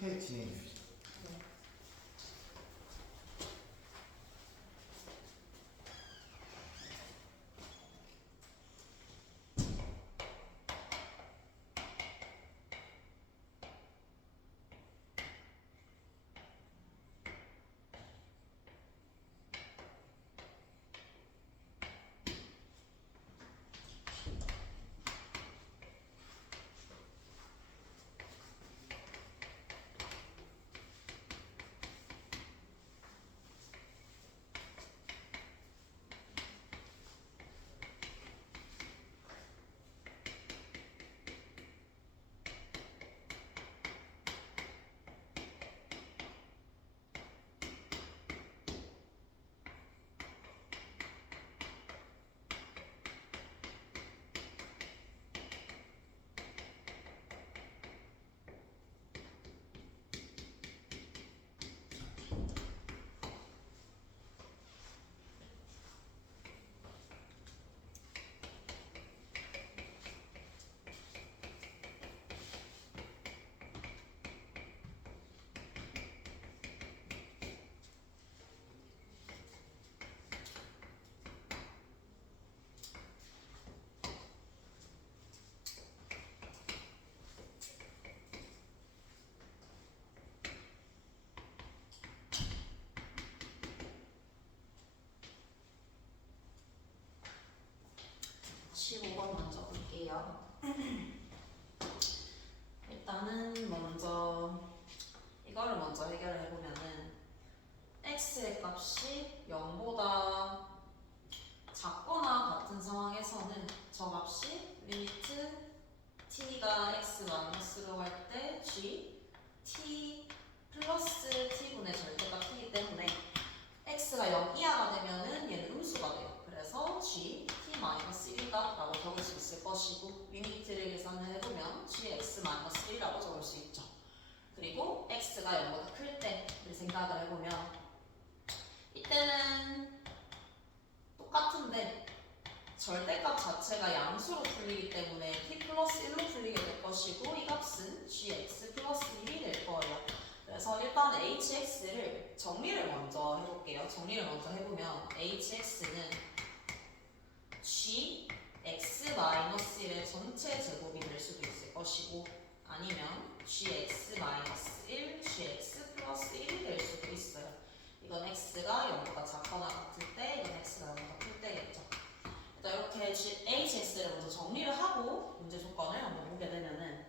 10회 진행해 주시죠. 네. (15번) 먼저 볼게요. 일단은 먼저 이거를 먼저 해결을 해보면은 x의 값이 0보다 작거나 같은 상황에서는 저 값이 리미트 t가 x 마이너스로 할 때 g t 플러스 t분의 절대값 t이기 때문에 x가 0 이하가 되면은 얘는 음수가 돼요. 그래서 g t-1이다 라고 적을 수 있을 것이고, 리미트를 계산을 해보면 g x-1이라고 적을 수 있죠. 그리고 x가 0보다 클 때를 생각을 해보면 이때는 똑같은데 절대값 자체가 양수로 풀리기 때문에 t 플러스 1로 풀리게 될 것이고, 이 값은 gx 플러스 1이 될 거예요. 그래서 일단 hx를 정리를 먼저 해볼게요. 정리를 먼저 해보면 hx는 gx-1의 전체 제곱이 될 수도 있을 것이고, 아니면 gx-1, gx 플러스 1이 될 수도 있어요. 이건 x가 0보다 작거나 같을 때, 이건 x가 0보다 클 때겠죠. 일단 이렇게 hx를 먼저 정리를 하고 문제 조건을 한번 보게 되면은,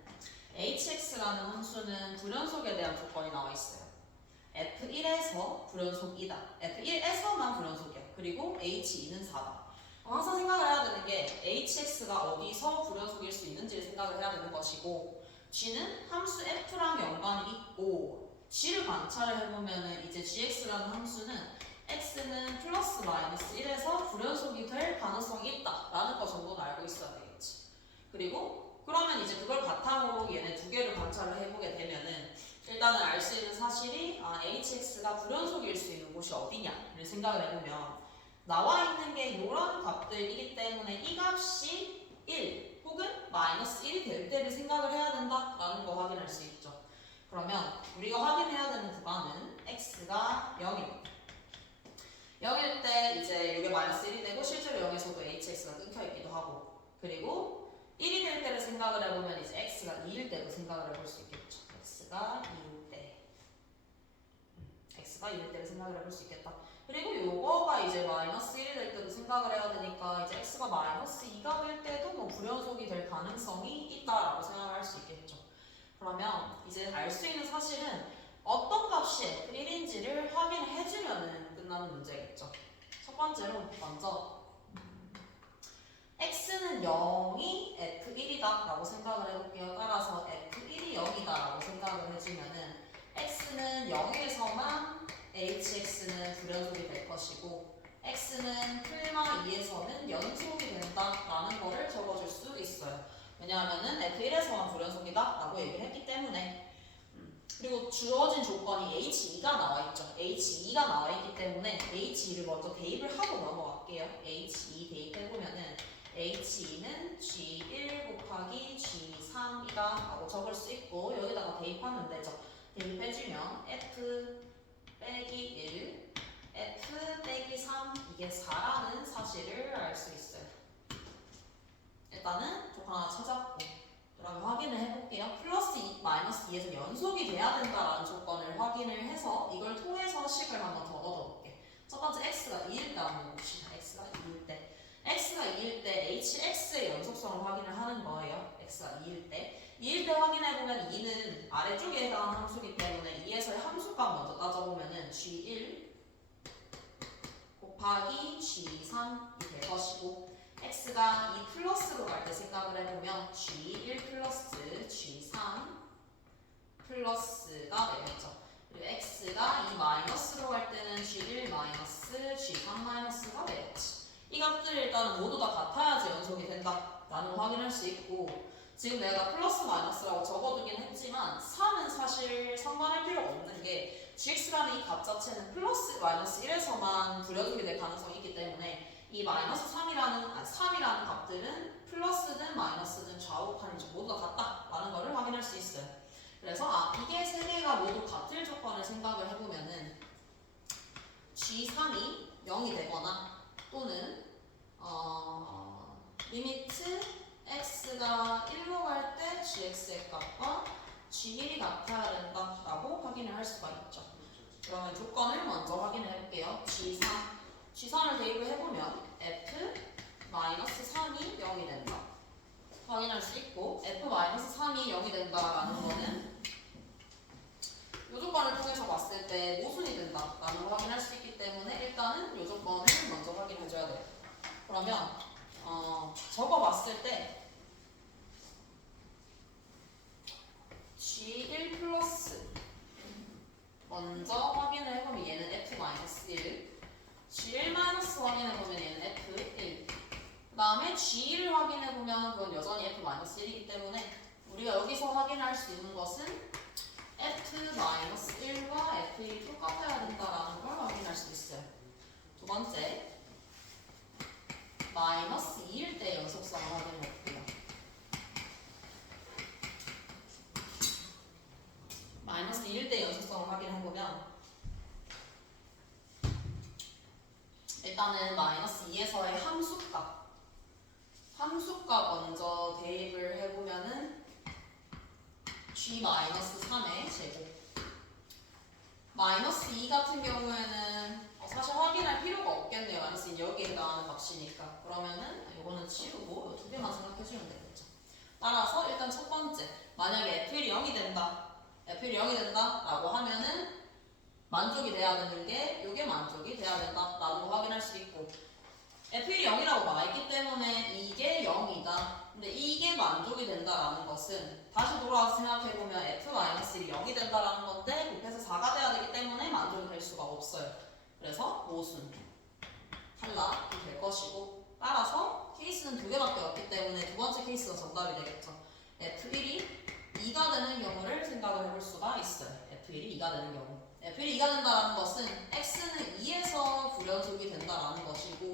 hx라는 함수는 불연속에 대한 조건이 나와 있어요. f1에서 불연속2다. f1에서만 불연속이야. 그리고 h2는 4다. 항상 생각을 해야 되는 게 hx가 어디서 불연속일 수 있는지를 생각을 해야 되는 것이고, g는 함수 f랑 연관이 있고, g를 관찰을 해보면은 이제 gx라는 함수는 x는 플러스 마이너스 1에서 불연속이 될 가능성이 있다라는 거 정도는 알고 있어야 되겠지. 그리고 그러면 이제 그걸 바탕으로 얘네 두 개를 관찰을 해보게 되면은 일단은 알 수 있는 사실이 hx가 불연속일 수 있는 곳이 어디냐를 생각을 해보면, 나와 있는 게 이런 값들이기 때문에 이 값이 1 혹은 마이너스 1이 될 때를 생각을 해야 된다라는 거 확인할 수 있죠. 그러면 우리가 확인해야 되는 구간은 x가 0입니다. 0일 때 이제 이게 마이너스 1이 되고, 실제로 0에서도 hx가 끊겨 있기도 하고, 그리고 1이 될 때를 생각을 해보면 이제 x가 2일 때도 생각을 해볼 수 있겠죠. x가 2일 때, x가 2일 때를 생각을 해볼 수 있겠다. 그리고 요거가 이제 마이너스 1이 될 때도 생각을 해야 되니까 이제 x가 마이너스 2가 될 때도 뭐 불연속이 될 가능성이 있다라고 생각할 수 있겠죠. 그러면 이제 알 수 있는 사실은 어떤 값이 f1인지를 확인을 해주면 끝나는 문제겠죠. 첫 번째로 먼저 x는 0이 f1이다 라고 생각을 해볼게요. 따라서 f1이 0이다 라고 생각을 해주면은 x는 0에서만 hx는 불연속이 될 것이고, x는 플마 2에서는 연속이 된다라는 거를 적어줄 수 있어요. 왜냐하면은 f1에서만 불연속이다 라고 얘기를 했기 때문에. 그리고 주어진 조건이 h2가 나와있죠. h2가 나와있기 때문에 h2를 먼저 대입을 하고 넘어갈게요. h2 대입해보면은 h2는 g1 곱하기 g3이다 라고 적을 수 있고, 여기다가 대입하면 되죠. 대입해주면 f 빼기 1, f 빼기 3 이게 4라는 사실을 알 수 있어요. 일단은 조건 하나 찾았고 그러면 확인을 해볼게요. 플러스 2, 마이너스 2에서 연속이 돼야 된다라는 조건을 확인을 해서 이걸 통해서 식을 한번 더 얻어볼게요. 첫 번째 x가 2일 때 한번 봅시다. x가 2일 때 x가 2일 때 hx의 연속성을 확인을 하는 거예요. x가 2일 때 2일 때 확인해보면 2는 아래쪽에 해당하는 함수이기 때문에 2에서의 함수값 먼저 따져보면은 g1 곱하기 g3이 될 것이고 x가 2 플러스로 갈 때 생각을 해보면 g1 플러스 g3 플러스가 되겠죠. 그리고 x가 2 마이너스로 갈 때는 g1 마이너스 g3 마이너스가 되겠지. 이 값들이 일단은 모두 다 같아야지 연속이 된다라는 거 확인할 수 있고 지금 내가 플러스 마이너스라고 적어두긴 했지만 3은 사실 상관할 필요가 없는 게 gx라는 이 값 자체는 플러스 마이너스 1에서만 부려지게 될 가능성이 있기 때문에 이 마이너스 3이라는 값들은 플러스든 마이너스든 좌우 곱하는지 모두 다 같다라는 것을 확인할 수 있어요. 그래서 이게 세 개가 모두 같을 조건을 생각을 해보면은 g3이 0이 되거나 또는 리미트 x가 1로 갈 때 gx의 값과 g1이 같아야 된다라고 확인을 할 수가 있죠. 그러면 조건을 먼저 확인해 볼게요. g3을 대입을 해보면 f-3이 0이 된다. 확인할 수 있고 f-3이 0이 된다라는 거는 이 조건을 통해서 봤을 때 모순이 된다라는 걸 확인할 수 있기 때문에 일단은 이 조건을 먼저 확인해줘야 돼요. 그러면 적어봤을 때 g1 플러스 먼저 확인을 해보면 얘는 f-1 g1 마이너스 확인해보면 얘는 f1 그 다음에 g1을 확인해보면 그건 여전히 f-1이기 때문에 우리가 여기서 확인할 수 있는 것은 f-1과 f1이 똑같아야 된다라는 걸 확인할 수 있어요. 두 번째 마이너스 2일 때 연속성을 확인해 볼게요. 마이너스 2일 때 연속성을 확인해보면 일단은 마이너스 2에서의 함수값 먼저 대입을 해보면은 g-3의 제곱 마이너스 2 같은 경우에는 사실 확인할 필요가 없겠네요. 마이너스 2 여기에 해당하는 값이니까 그러면은 이거는 치우고 이 두 개만 생각해주면 되겠죠. 따라서 일단 첫 번째 만약에 f1이 0이 된다 라고 하면은 만족이 돼야 되는 게 이게 만족이 돼야 된다라는 거 확인할 수 있고 f1이 0이라고 나와있기 때문에 이게 0이다. 근데 이게 만족이 된다라는 것은 다시 돌아와서 생각해보면 f-1이 0이 된다라는 건데 곱해서 4가 돼야 되기 때문에 만족이 될 수가 없어요. 그래서 모순, 탈락이 될 것이고 따라서 케이스는 두 개밖에 없기 때문에 두 번째 케이스가 정답이 되겠죠. f1이 2가 되는 경우를 생각을 해볼 수가 있어요. f1이 2가 되는 경우 f1이 2가 된다는 것은 x는 2에서 불연속이 된다라는 것이고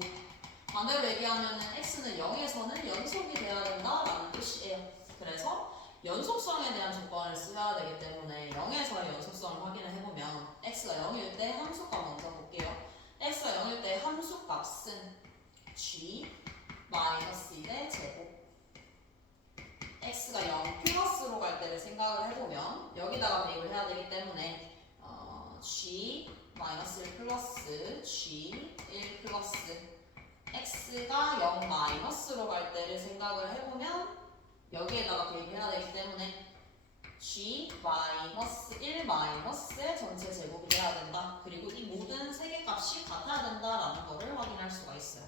반대로 얘기하면 x는 0에서는 연속이 돼야 된다라는 뜻이에요. 그래서 연속성에 대한 조건을 써야 되기 때문에 0에서의 연속성을 확인을 해보면 x가 0일 때 함수값 먼저 볼게요. x가 0일 때 함수값은 g-1의 제곱 x가 0 플러스로 갈 때를 생각을 해보면 여기다가 대입을 해야 되기 때문에 g-1 플러스 g1 플러스 x가 0 마이너스로 갈 때를 생각을 해보면 여기에다가 대입해야 되기 때문에 g-1 마이너스의 전체 제곱이 돼야 된다. 그리고 이 모든 세 개 값이 같아야 된다라는 거를 확인할 수가 있어요.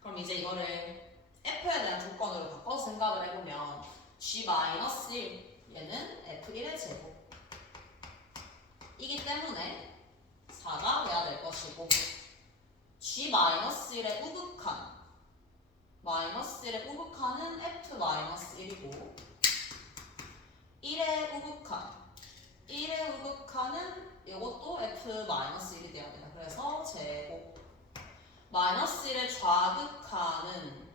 그럼 이제 이거를 f에 대한 조건으로 바꿔서 생각을 해보면 g-1 얘는 f1의 제곱 이기 때문에 4가 돼야 될 것이고 g-1의 우극한 마이너스 1의 우극한은 f-1이고 1의 우극한은 이것도 f-1이 돼야 돼요. 그래서 제곱 마이너스 1의 좌극한은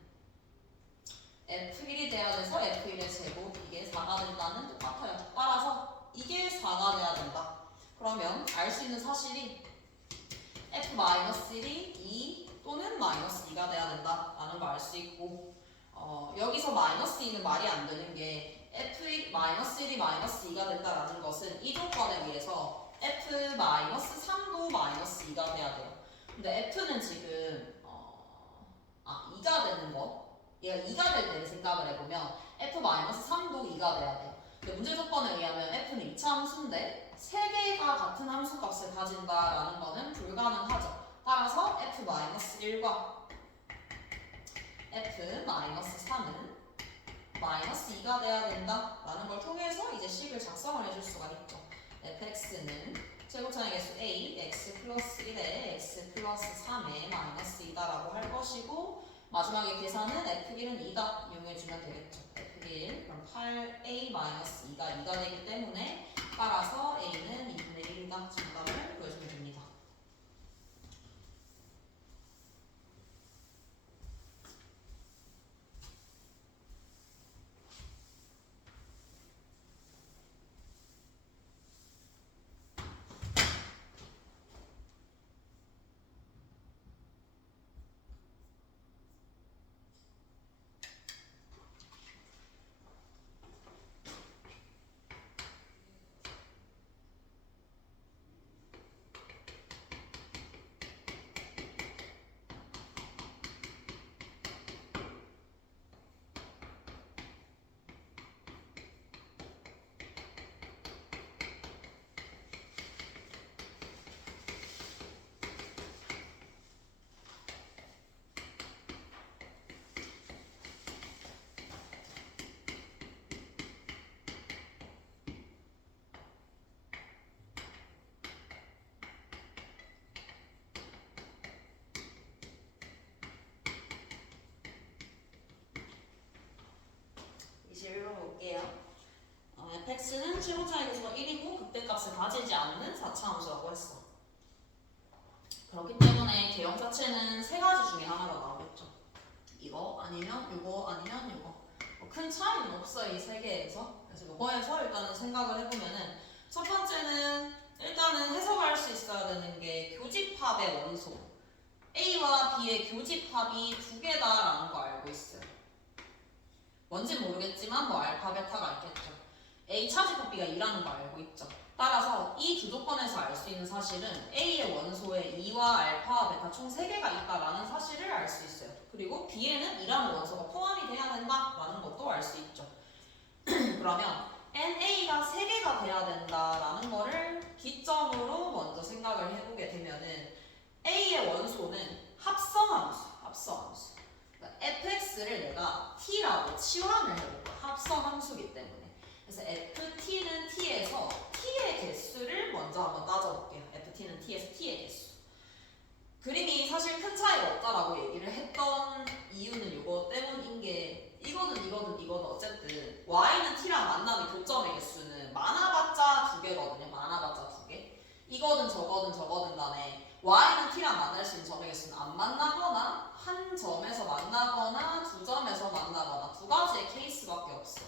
f1이 돼야 돼서 f1의 제곱 이게 4가 된다는 똑같아요. 따라서 이게 4가 돼야 된다. 그러면 알 수 있는 사실이 f-1이 2 또는 마이너스 2가 돼야 된다라는 걸 알 수 있고 여기서 마이너스 2는 말이 안 되는 게 f1-1이 마이너스 2가 된다라는 것은 이 조건에 의해서 f-3도 마이너스 2가 돼야 돼요. 근데 f는 지금 2가 되는 거 얘가 2가 될 때를 생각을 해보면 f-3도 2가 돼야 돼요. 근데 문제 조건에 의하면 f는 2차 함수인데 3개가 같은 함수 값을 가진다라는 거는 불가능하죠. 따라서 f-1과 f-3은 마이너스 2가 돼야 된다라는 걸 통해서 이제 식을 작성을 해줄 수가 있죠. fx는 최고차의 개수 a, x 플러스 1에 x 플러스 3에 마이너스 2다라고 할 것이고 마지막에 계산은 f1은 2다 이용해주면 되겠죠. f1 그럼 8a 마이너스 2가 2가 되기 때문에 따라서 a는 2분의 1이다 정답을 보여주면 됩니다. 볼게요. fx는 최고차의 개수가 1이고 극대값을 가지지 않는 4차 함수라고 했어. 그렇기 때문에 개형자체는 3가지 중에 하나가 나오겠죠. 이거 아니면 이거 아니면 이거. 큰 차이는 없어요 이 3개에서. 그래서 이거에서 일단은 생각을 해보면은 첫 번째는 일단은 해석할 수 있어야 되는 게 교집합의 원소 A와 B의 교집합이 2개다라는 거 알고 있어요. 뭔진 모르겠지만 뭐 알파 베타가 있겠죠. A 차집합 B가 2라는 거 알고 있죠. 따라서 이 두 조건에서 알 수 있는 사실은 A의 원소에 2와 알파와 베타 총 3개가 있다라는 사실을 알 수 있어요. 그리고 B에는 2라는 원소가 포함이 돼야 된다라는 것도 알 수 있죠. 그러면 NA가 3개가 돼야 된다라는 거를 기점으로 먼저 생각을 해보게 되면은 A의 원소는 합성함수. 그러니까 fx를 내가 t라고 치환을 해볼까? 합성함수기 때문에. 그래서 ft는 t에서 t의 개수를 먼저 한번 따져볼게요. ft는 t에서 t의 개수. 그림이 사실 큰 차이가 없다라고 얘기를 했던 이유는 이거 때문인 게 이거든 어쨌든 y는 t랑 만나는 교점의 개수는 많아봤자 2개거든요. 많아봤자 2개. 이거든 저거든 간에 y는 t랑 만날 수 있는 점의 개수는 안 만나거나 한 점에서 만나거나 두 점에서 만나거나 2가지의 케이스밖에 없어.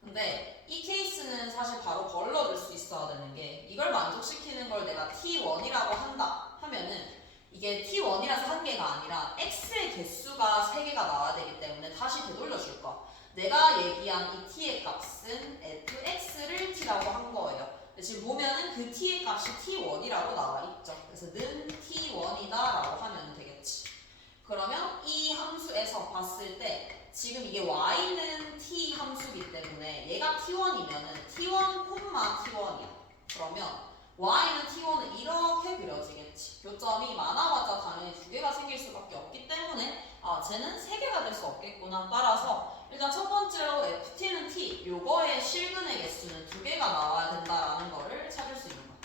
근데 이 케이스는 사실 바로 걸러줄 수 있어야 되는 게 이걸 만족시키는 걸 내가 t1이라고 한다 하면은 이게 t1이라서 한 개가 아니라 x의 개수가 3개가 나와야 되기 때문에 다시 되돌려줄 거야. 내가 얘기한 이 t의 값은 fx를 t라고 한 거예요. 지금 보면은 그 t의 값이 t1이라고 나와 있죠. 그래서 는 t1이다 라고 하면 되겠지. 그러면 이 함수에서 봤을 때 지금 이게 y는 t 함수이기 때문에 얘가 t1이면은 t1, t1이야. 그러면 y는 t1은 이렇게 그려지겠지. 교점이 많아봤자 당연히 2개가 생길 수밖에 없기 때문에 쟤는 3개가 될 수 없겠구나. 따라서 일단 첫 번째로 ft는 t 요거의 실근의 개수는 2개가 나와야 된다라는 거를 찾을 수 있는 거야.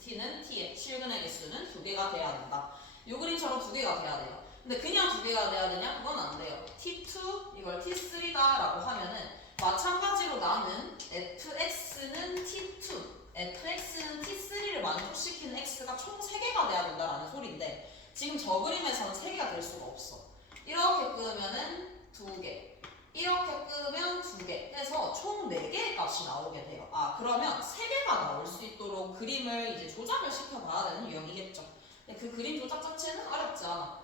ft는 t의 실근의 개수는 2개가 돼야 된다. 요 그림처럼 2개가 돼야 돼요. 근데 그냥 2개가 돼야 되냐? 그건 안 돼요. t2 이걸 t3다 라고 하면은 마찬가지로 나는 fx는 t2 fx는 t3를 만족시키는 x가 총 3개가 돼야 된다라는 소리인데 지금 저 그림에서는 3개가 될 수가 없어. 이렇게 끄면은 2개, 이렇게 끄면 2개 해서 총 4개의 값이 나오게 돼요. 그러면 3개 나올 수 있도록 그림을 이제 조작을 시켜봐야 되는 유형이겠죠. 근데 그 그림 조작 자체는 어렵지 않아.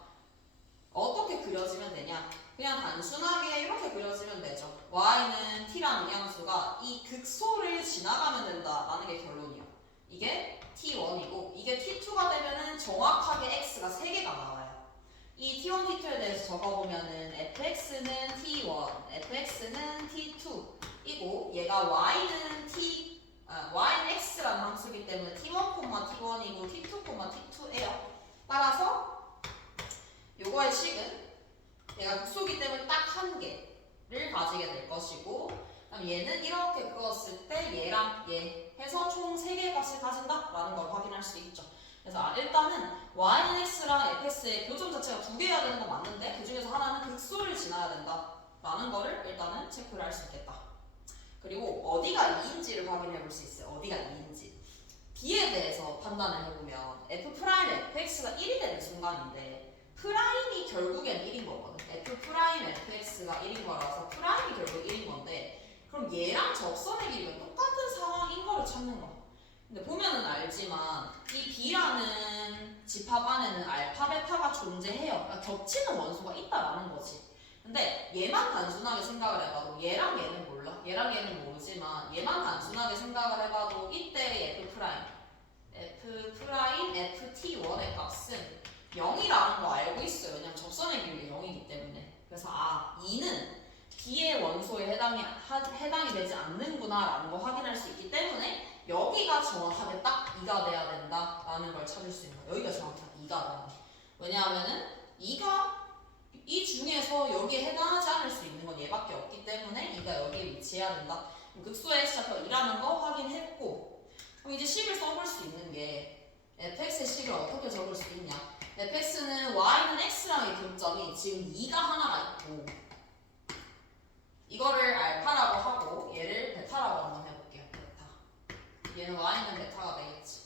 어떻게 그려지면 되냐? 그냥 단순하게 이렇게 그려지면 되죠. y는 t라는 양수가 이 극소를 지나가면 된다라는 게 결론이야. 이게 t1이고 이게 t2가 되면은 정확하게 x가 3개가 나와요. 이 t1, t2에 대해서 적어보면은 fx는 t1, fx는 t2이고 얘가 y는 y는 x라는 함수이기 때문에 t1, t1이고 t2, t2예요. 따라서 요거의 식은 얘가 극소기 때문에 딱 한 개를 가지게 될 것이고, 그럼 얘는 이렇게 그었을 때 얘랑 얘 해서 총 3개의 값을 가진다라는 걸 확인할 수 있죠. 그래서 일단은 y는 x랑 fx의 교점 자체가 2개여야 되는 건 맞는데 그 중에서 하나는 극소를 지나야 된다라는 거를 일단은 체크를 할 수 있겠다. 그리고 어디가 2인지를 확인해 볼 수 있어요. 어디가 2인지. b에 대해서 판단을 해보면 f'fx가 1이 되는 순간인데 프라임이 결국엔 1인 거거든. f'fx가 1인 거라서 프라임이 결국 1인 건데 그럼 얘랑 접선의 길이가 똑같은 상황인 거를 찾는 거야. 근데 보면은 알지만 이 b라는 집합 안에는 알파, 베타가 존재해요. 그러니까 겹치는 원소가 있다라는 거지. 근데 얘만 단순하게 생각을 해봐도 얘랑 얘는 몰라. 얘랑 얘는 모르지만 얘만 단순하게 생각을 해봐도 이때의 ft1의 값은 0이라는 거 알고 있어요. 왜냐면 접선의 길이가 0이기 때문에. 그래서 2는 B의 원소에 해당이 되지 않는구나 라는 거 확인할 수 있기 때문에 여기가 정확하게 딱 2가 돼야 된다라는 걸 찾을 수 있는 거예요. 여기가 정확히 딱 2가 돼야 돼. 왜냐하면은 2가 이 중에서 여기에 해당하지 않을 수 있는 건 얘밖에 없기 때문에 2가 여기에 위치해야 된다. 극소의 x좌표 2라는 거 확인했고, 그럼 이제 식을 써볼 수 있는 게 fx의 식을 어떻게 적을 수 있냐? fx는 y는 x랑의 교점이 지금 2가 하나가 있고 이거를 알파라고 하고 얘를 베타라고 한번 해볼게요. 베타. 얘는 y는 베타가 되겠지.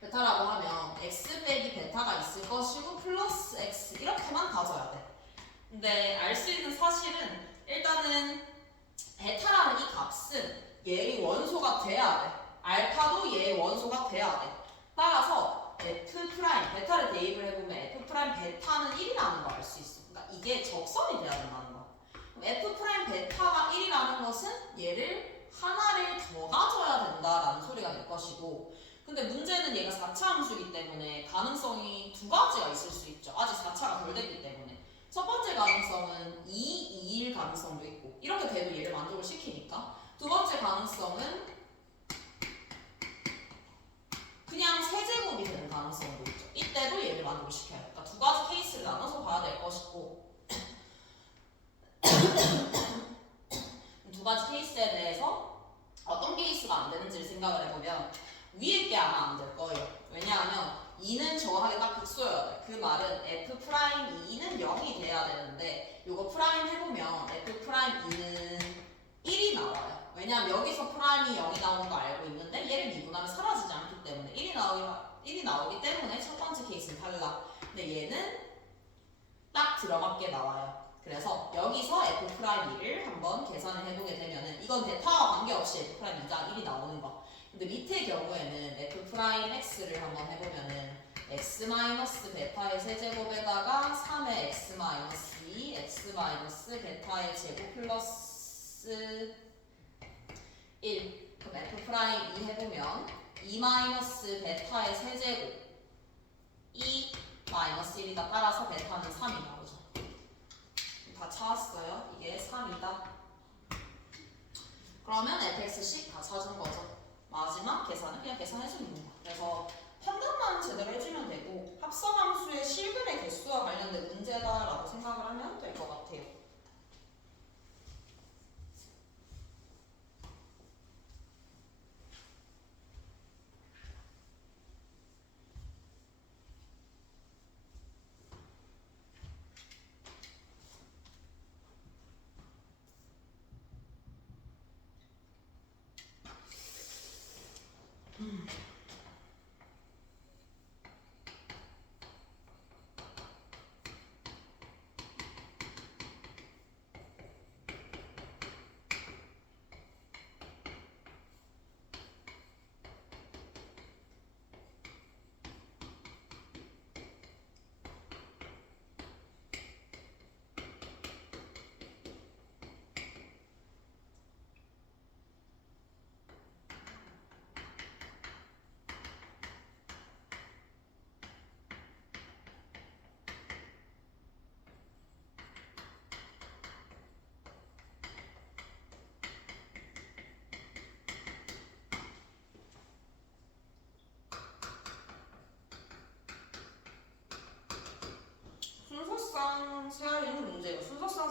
베타라고 하면 x 빼기 베타가 있을 것이고 플러스 x 이렇게만 가져야 돼. 근데 알 수 있는 사실은 일단은 베타라는 이 값은 얘의 원소가 돼야 돼. 알파도 얘의 원소가 돼야 돼. 따라서 f 프라임 베타를 대입을 해보면 f 프라임 베타는 1이라는 걸 알 수 있어. 그러니까 이게 접선이 돼야 된다는 거. 그럼 f 프라임 베타가 1이라는 것은 얘를 하나를 더 가져야 된다라는 소리가 될 것이고, 근데 문제는 얘가 4차 함수이기 때문에 가능성이 2가지가 있을 수 있죠. 아직 4차가 덜 됐기 때문에. 첫 번째 가능성은 2, 2일 가능성도 있고 이렇게 돼도 얘를 만족을 시키니까, 두 번째 가능성은 그냥 세제곱이 되는 가능성도 있죠. 이때도 얘를 만족을 시켜야 돼. 그러니까 2가지 케이스를 나눠서 봐야 될 것이고 2가지 케이스에 대해서 어떤 케이스가 안 되는지를 생각을 해보면 위에 게 아마 안 될 거예요. 왜냐하면 2는 정확하게 딱 극소여야 돼. 그 말은 f'2는 0이 돼야 되는데 요거 프라임 해보면 f'2는 1이 나와요. 왜냐하면 여기서 프라임이 0이 나오는 거 알고 있는데 얘를 미분하면 사라지지 않기 때문에 1이 나오기 때문에 첫 번째 케이스는 탈락. 근데 얘는 딱 들어맞게 나와요. 그래서 여기서 f'2를 한번 계산을 해보게 되면은 이건 베타와 관계없이 f'2가 1이 나오는 거. 근데 밑의 경우에는 f'x를 한번 해보면은 x-베타의 세제곱에다가 3의 x-2 x-베타의 제곱 플러스 1. 그럼 f'2 해보면 2-베타의 세제곱 2-1이다. 따라서 베타는 3이 나오죠. 다 찾았어요. 이게 3이다. 그러면 fx식 다 찾은 거죠. 마지막 계산은 그냥 계산해주면 된다. 그래서 판단만 제대로 해주면 되고 합성함수의 실근의 개수와 관련된 문제다라고 생각을 하면 될 것 같아요.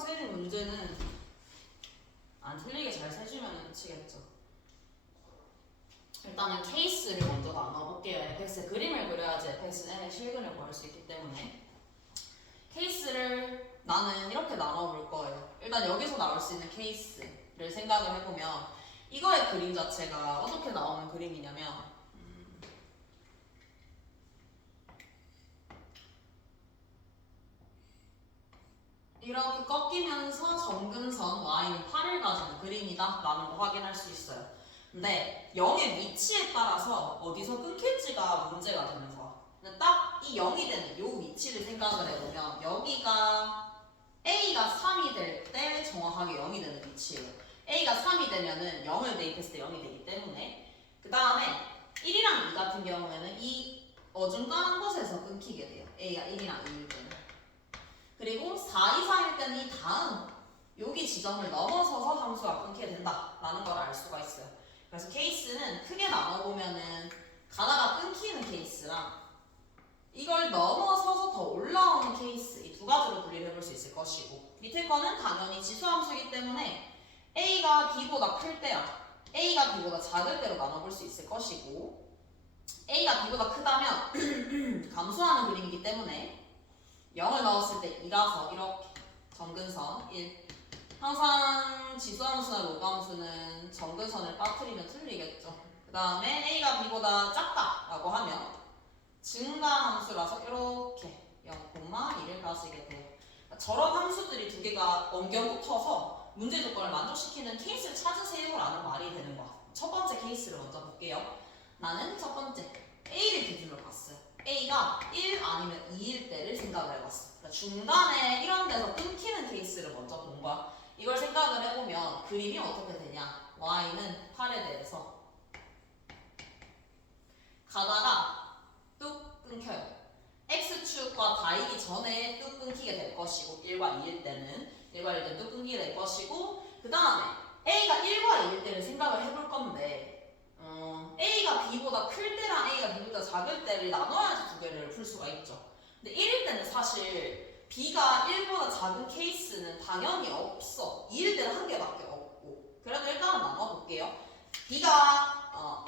세진 문제는 안 틀리게 잘 세주면 치겠죠. 일단은 케이스를 먼저 나눠볼게요. fx의 그림을 그려야지 fx는 n의 실근을 구할 수 있기 때문에 케이스를 나는 이렇게 나눠볼 거예요. 일단 여기서 나올 수 있는 케이스를 생각을 해보면 이거의 그림 자체가 어떻게 나오는 그림이냐면 이렇게 꺾이면서 정근선 y는 8을 가지는 그림이다 라는 거 확인할 수 있어요. 근데 0의 위치에 따라서 어디서 끊길지가 문제가 되는 거야. 딱 이 0이 되는 이 위치를 생각을 해보면 여기가 A가 3이 될 때 정확하게 0이 되는 위치예요. A가 3이 되면은 0을 대입했을 때 0이 되기 때문에 그 다음에 1이랑 2 같은 경우에는 이 어중간한 곳에서 끊기게 돼요. A가 1이랑 2일 때는. 그리고 4, 2, 4일 때는 이 다음 여기 지점을 넘어서서 함수가 끊기게 된다라는 걸 알 수가 있어요. 그래서 케이스는 크게 나눠보면은 가다가 끊기는 케이스랑 이걸 넘어서서 더 올라오는 케이스 이 두 가지로 분리를 해볼 수 있을 것이고 밑에 거는 당연히 지수함수이기 때문에 A가 B보다 클 때야 A가 B보다 작을 때로 나눠볼 수 있을 것이고 A가 B보다 크다면 감소하는 그림이기 때문에 0을 넣었을 때 2라서 이렇게 정근선 1 항상 지수함수나 로그함수는 정근선을 빠뜨리면 틀리겠죠. 그 다음에 A가 B보다 작다라고 하면 증가함수라서 이렇게 0,1을 가지게 돼요. 그러니까 저런 함수들이 두 개가 엉겨 붙어서 문제 조건을 만족시키는 케이스를 찾으세요라는 말이 되는 거야. 첫 번째 케이스를 먼저 볼게요. 나는 첫 번째 A를 기준으로 봤어요. A가 1 아니면 2일 때를 생각을 해봤어. 그러니까 중간에 이런 데서 끊기는 케이스를 먼저 본 거야. 이걸 생각을 해보면 그림이 어떻게 되냐. Y는 8에 대해서 가다가 뚝 끊겨요. X축과 다이기 전에 뚝 끊기게 될 것이고 1과 2일 때는 1과 2일 때는 뚝 끊기게 될 것이고 그 다음에 A가 1과 2일 때를 생각을 해볼 건데 A가 B보다 클 때랑 A가 B보다 작을 때를 나눠야지 두 개를 풀 수가 있죠. 근데 1일 때는 사실 B가 1보다 작은 케이스는 당연히 없어. 2일 때는 한 개밖에 없고 그래도 일단은 나눠볼게요.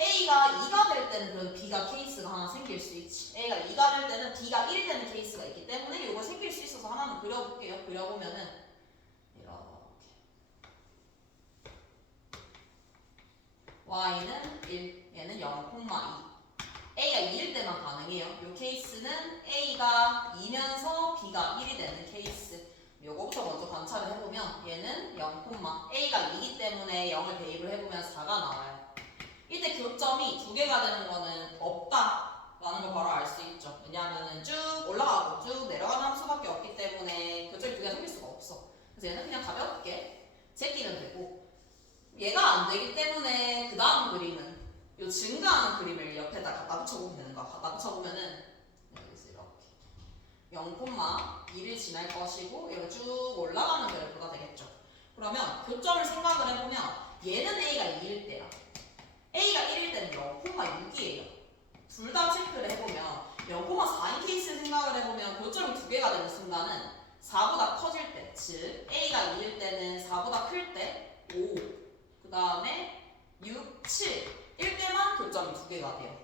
A가 2가 될 때는 그래도 B가 케이스가 하나 생길 수 있지. A가 2가 될 때는 B가 1이 되는 케이스가 있기 때문에 이거 생길 수 있어서 하나는 그려볼게요. 그려보면은 이렇게 Y는 1, 얘는 0,2 A가 2일 때만 가능해요. 이 케이스는 A가 2면서 B가 1이 되는 케이스. 요거부터 먼저 관찰을 해보면 얘는 0, A가 2기 때문에 0을 대입을 해보면 4가 나와요. 이때 교점이 두 개가 되는 거는 없다라는 걸 바로 알 수 있죠. 왜냐하면 쭉 올라가고 쭉 내려가는 함수밖에 없기 때문에 교점이 두 개가 생길 수가 없어. 그래서 얘는 그냥 가볍게 제끼면 되고 얘가 안 되기 때문에 그 다음 그림은 이 증가하는 그림을 옆에다 갖다 붙여보면 되는 거야. 갖다 붙여보면은 여기서 이렇게 0,2를 지날 것이고 얘가 쭉 올라가는 그래프가 되겠죠. 그러면 교점을 생각을 해보면 얘는 A가 2일 때야. A가 1일 때는 0,6이에요. 둘 다 체크를 해보면 0,4인 케이스를 생각을 해보면 교점이 두 개가 되는 순간은 4보다 커질 때, 즉 A가 2일 때는 4보다 클 때 5, 그 다음에 6, 7 1 때만 교점이 두 개가 돼요.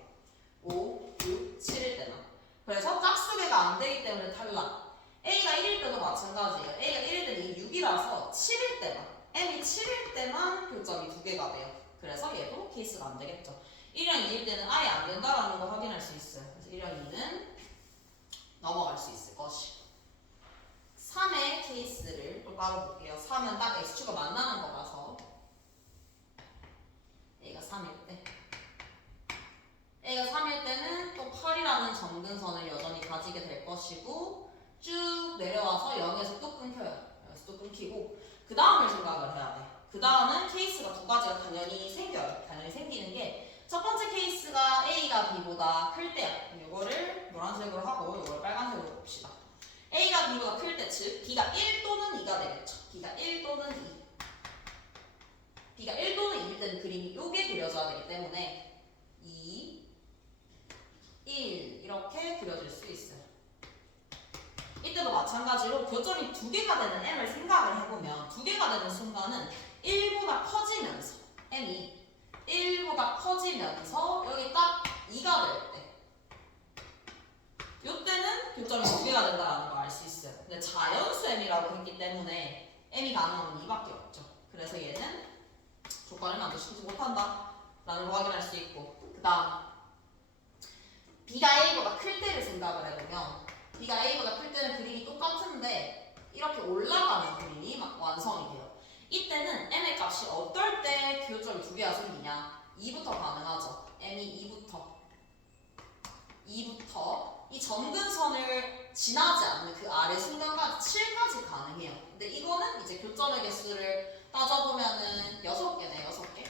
5, 6, 7일 때만. 그래서 짝수배가 안 되기 때문에 탈락. A가 1일 때도 마찬가지예요. A가 1일 때는 6이라서 7일 때만, M이 7일 때만 교점이 두 개가 돼요. 그래서 얘도 케이스가 안 되겠죠. 1이랑 2일 때는 아예 안 된다라는 걸 확인할 수 있어요. 그래서 1이랑 2는 넘어갈 수 있을 것이고 3의 케이스를 또 따로 볼게요. 3은 딱 X축과 만나는 거라서 A가 3일 때 A가 3일 때는 또 8이라는 정근선을 여전히 가지게 될 것이고 쭉 내려와서 0에서 또 끊겨요. 0에서 또 끊기고 그 다음을 생각을 해야 돼. 그 다음은 케이스가 두 가지가 당연히 생겨요. 당연히 생기는 게 첫 번째 케이스가 A가 B보다 클 때야. 이거를 노란색으로 하고 이걸 빨간색으로 봅시다. A가 B보다 클 때, 즉 B가 1 또는 2가 되겠죠. B가 1 또는 2. B가 1 또는 2일 때는 그림이 요게 그려져야 되기 때문에 2, 1 이렇게 그려질 수 있어요. 이때도 마찬가지로 교점이 두 개가 되는 M을 생각을 해보면 두 개가 되는 순간은 1보다 커지면서 m이 1보다 커지면서 여기 딱 2가 될 때 이때는 교점이 두 개가 된다는 걸 알 수 있어요. 근데 자연수 m이라고 했기 때문에 m이 가능한 건 2밖에 없죠. 그래서 얘는 조건을 만족시키지 못한다 라는 걸 확인할 수 있고, 그 다음 b가 a보다 클 때를 생각을 해보면 b가 a보다 클 때는 그림이 똑같은데 이렇게 올라가는 그림이 완성이 돼요. 이때는 m의 값이 어떨 때 교점이 두 개가 생기냐? 2부터 가능하죠. m이 2부터 이 점근선을 지나지 않는 그 아래 순간까지 7까지 가능해요. 근데 이거는 이제 교점의 개수를 따져보면은 6개네, 6개.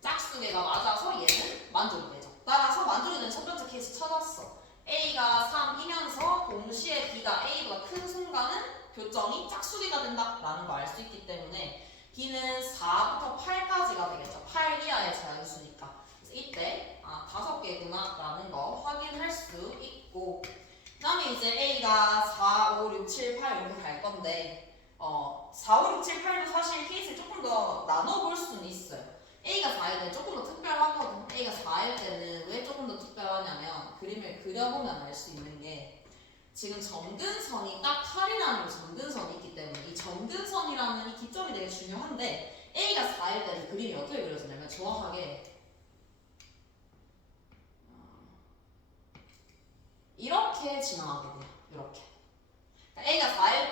짝수개가 맞아서 얘는 만족이 되죠. 따라서 만족이 되는 첫 번째 케이스 찾았어. A가 3이면서 동시에 B가 A보다 큰 순간은 교점이 짝수개가 된다라는 걸 알 수 있기 때문에 B는 4부터 8까지가 되겠죠. 8 이하의 자연수니까. 그래서 이때 5개구나 라는 거 확인할 수 있고, 그 다음에 이제 A가 4, 5, 6, 7, 8 이렇게 갈 건데 4, 5, 6, 7, 8도 사실 케이스를 조금 더 나눠볼 수는 있어요. A가 4일 때는 조금 더 특별하거든. A가 4일 때는 왜 조금 더 특별하냐면 그림을 그려보면 알 수 있는 게 지금 점근선이 딱 8이라는 점근선이 있기 때문에 이 점근선이라는 이 기점이 되게 중요한데 A가 4일 때는 그림이 어떻게 그려지냐면 정확하게 이렇게 지나가게 돼요. 이렇게. 그러니까 A가 4일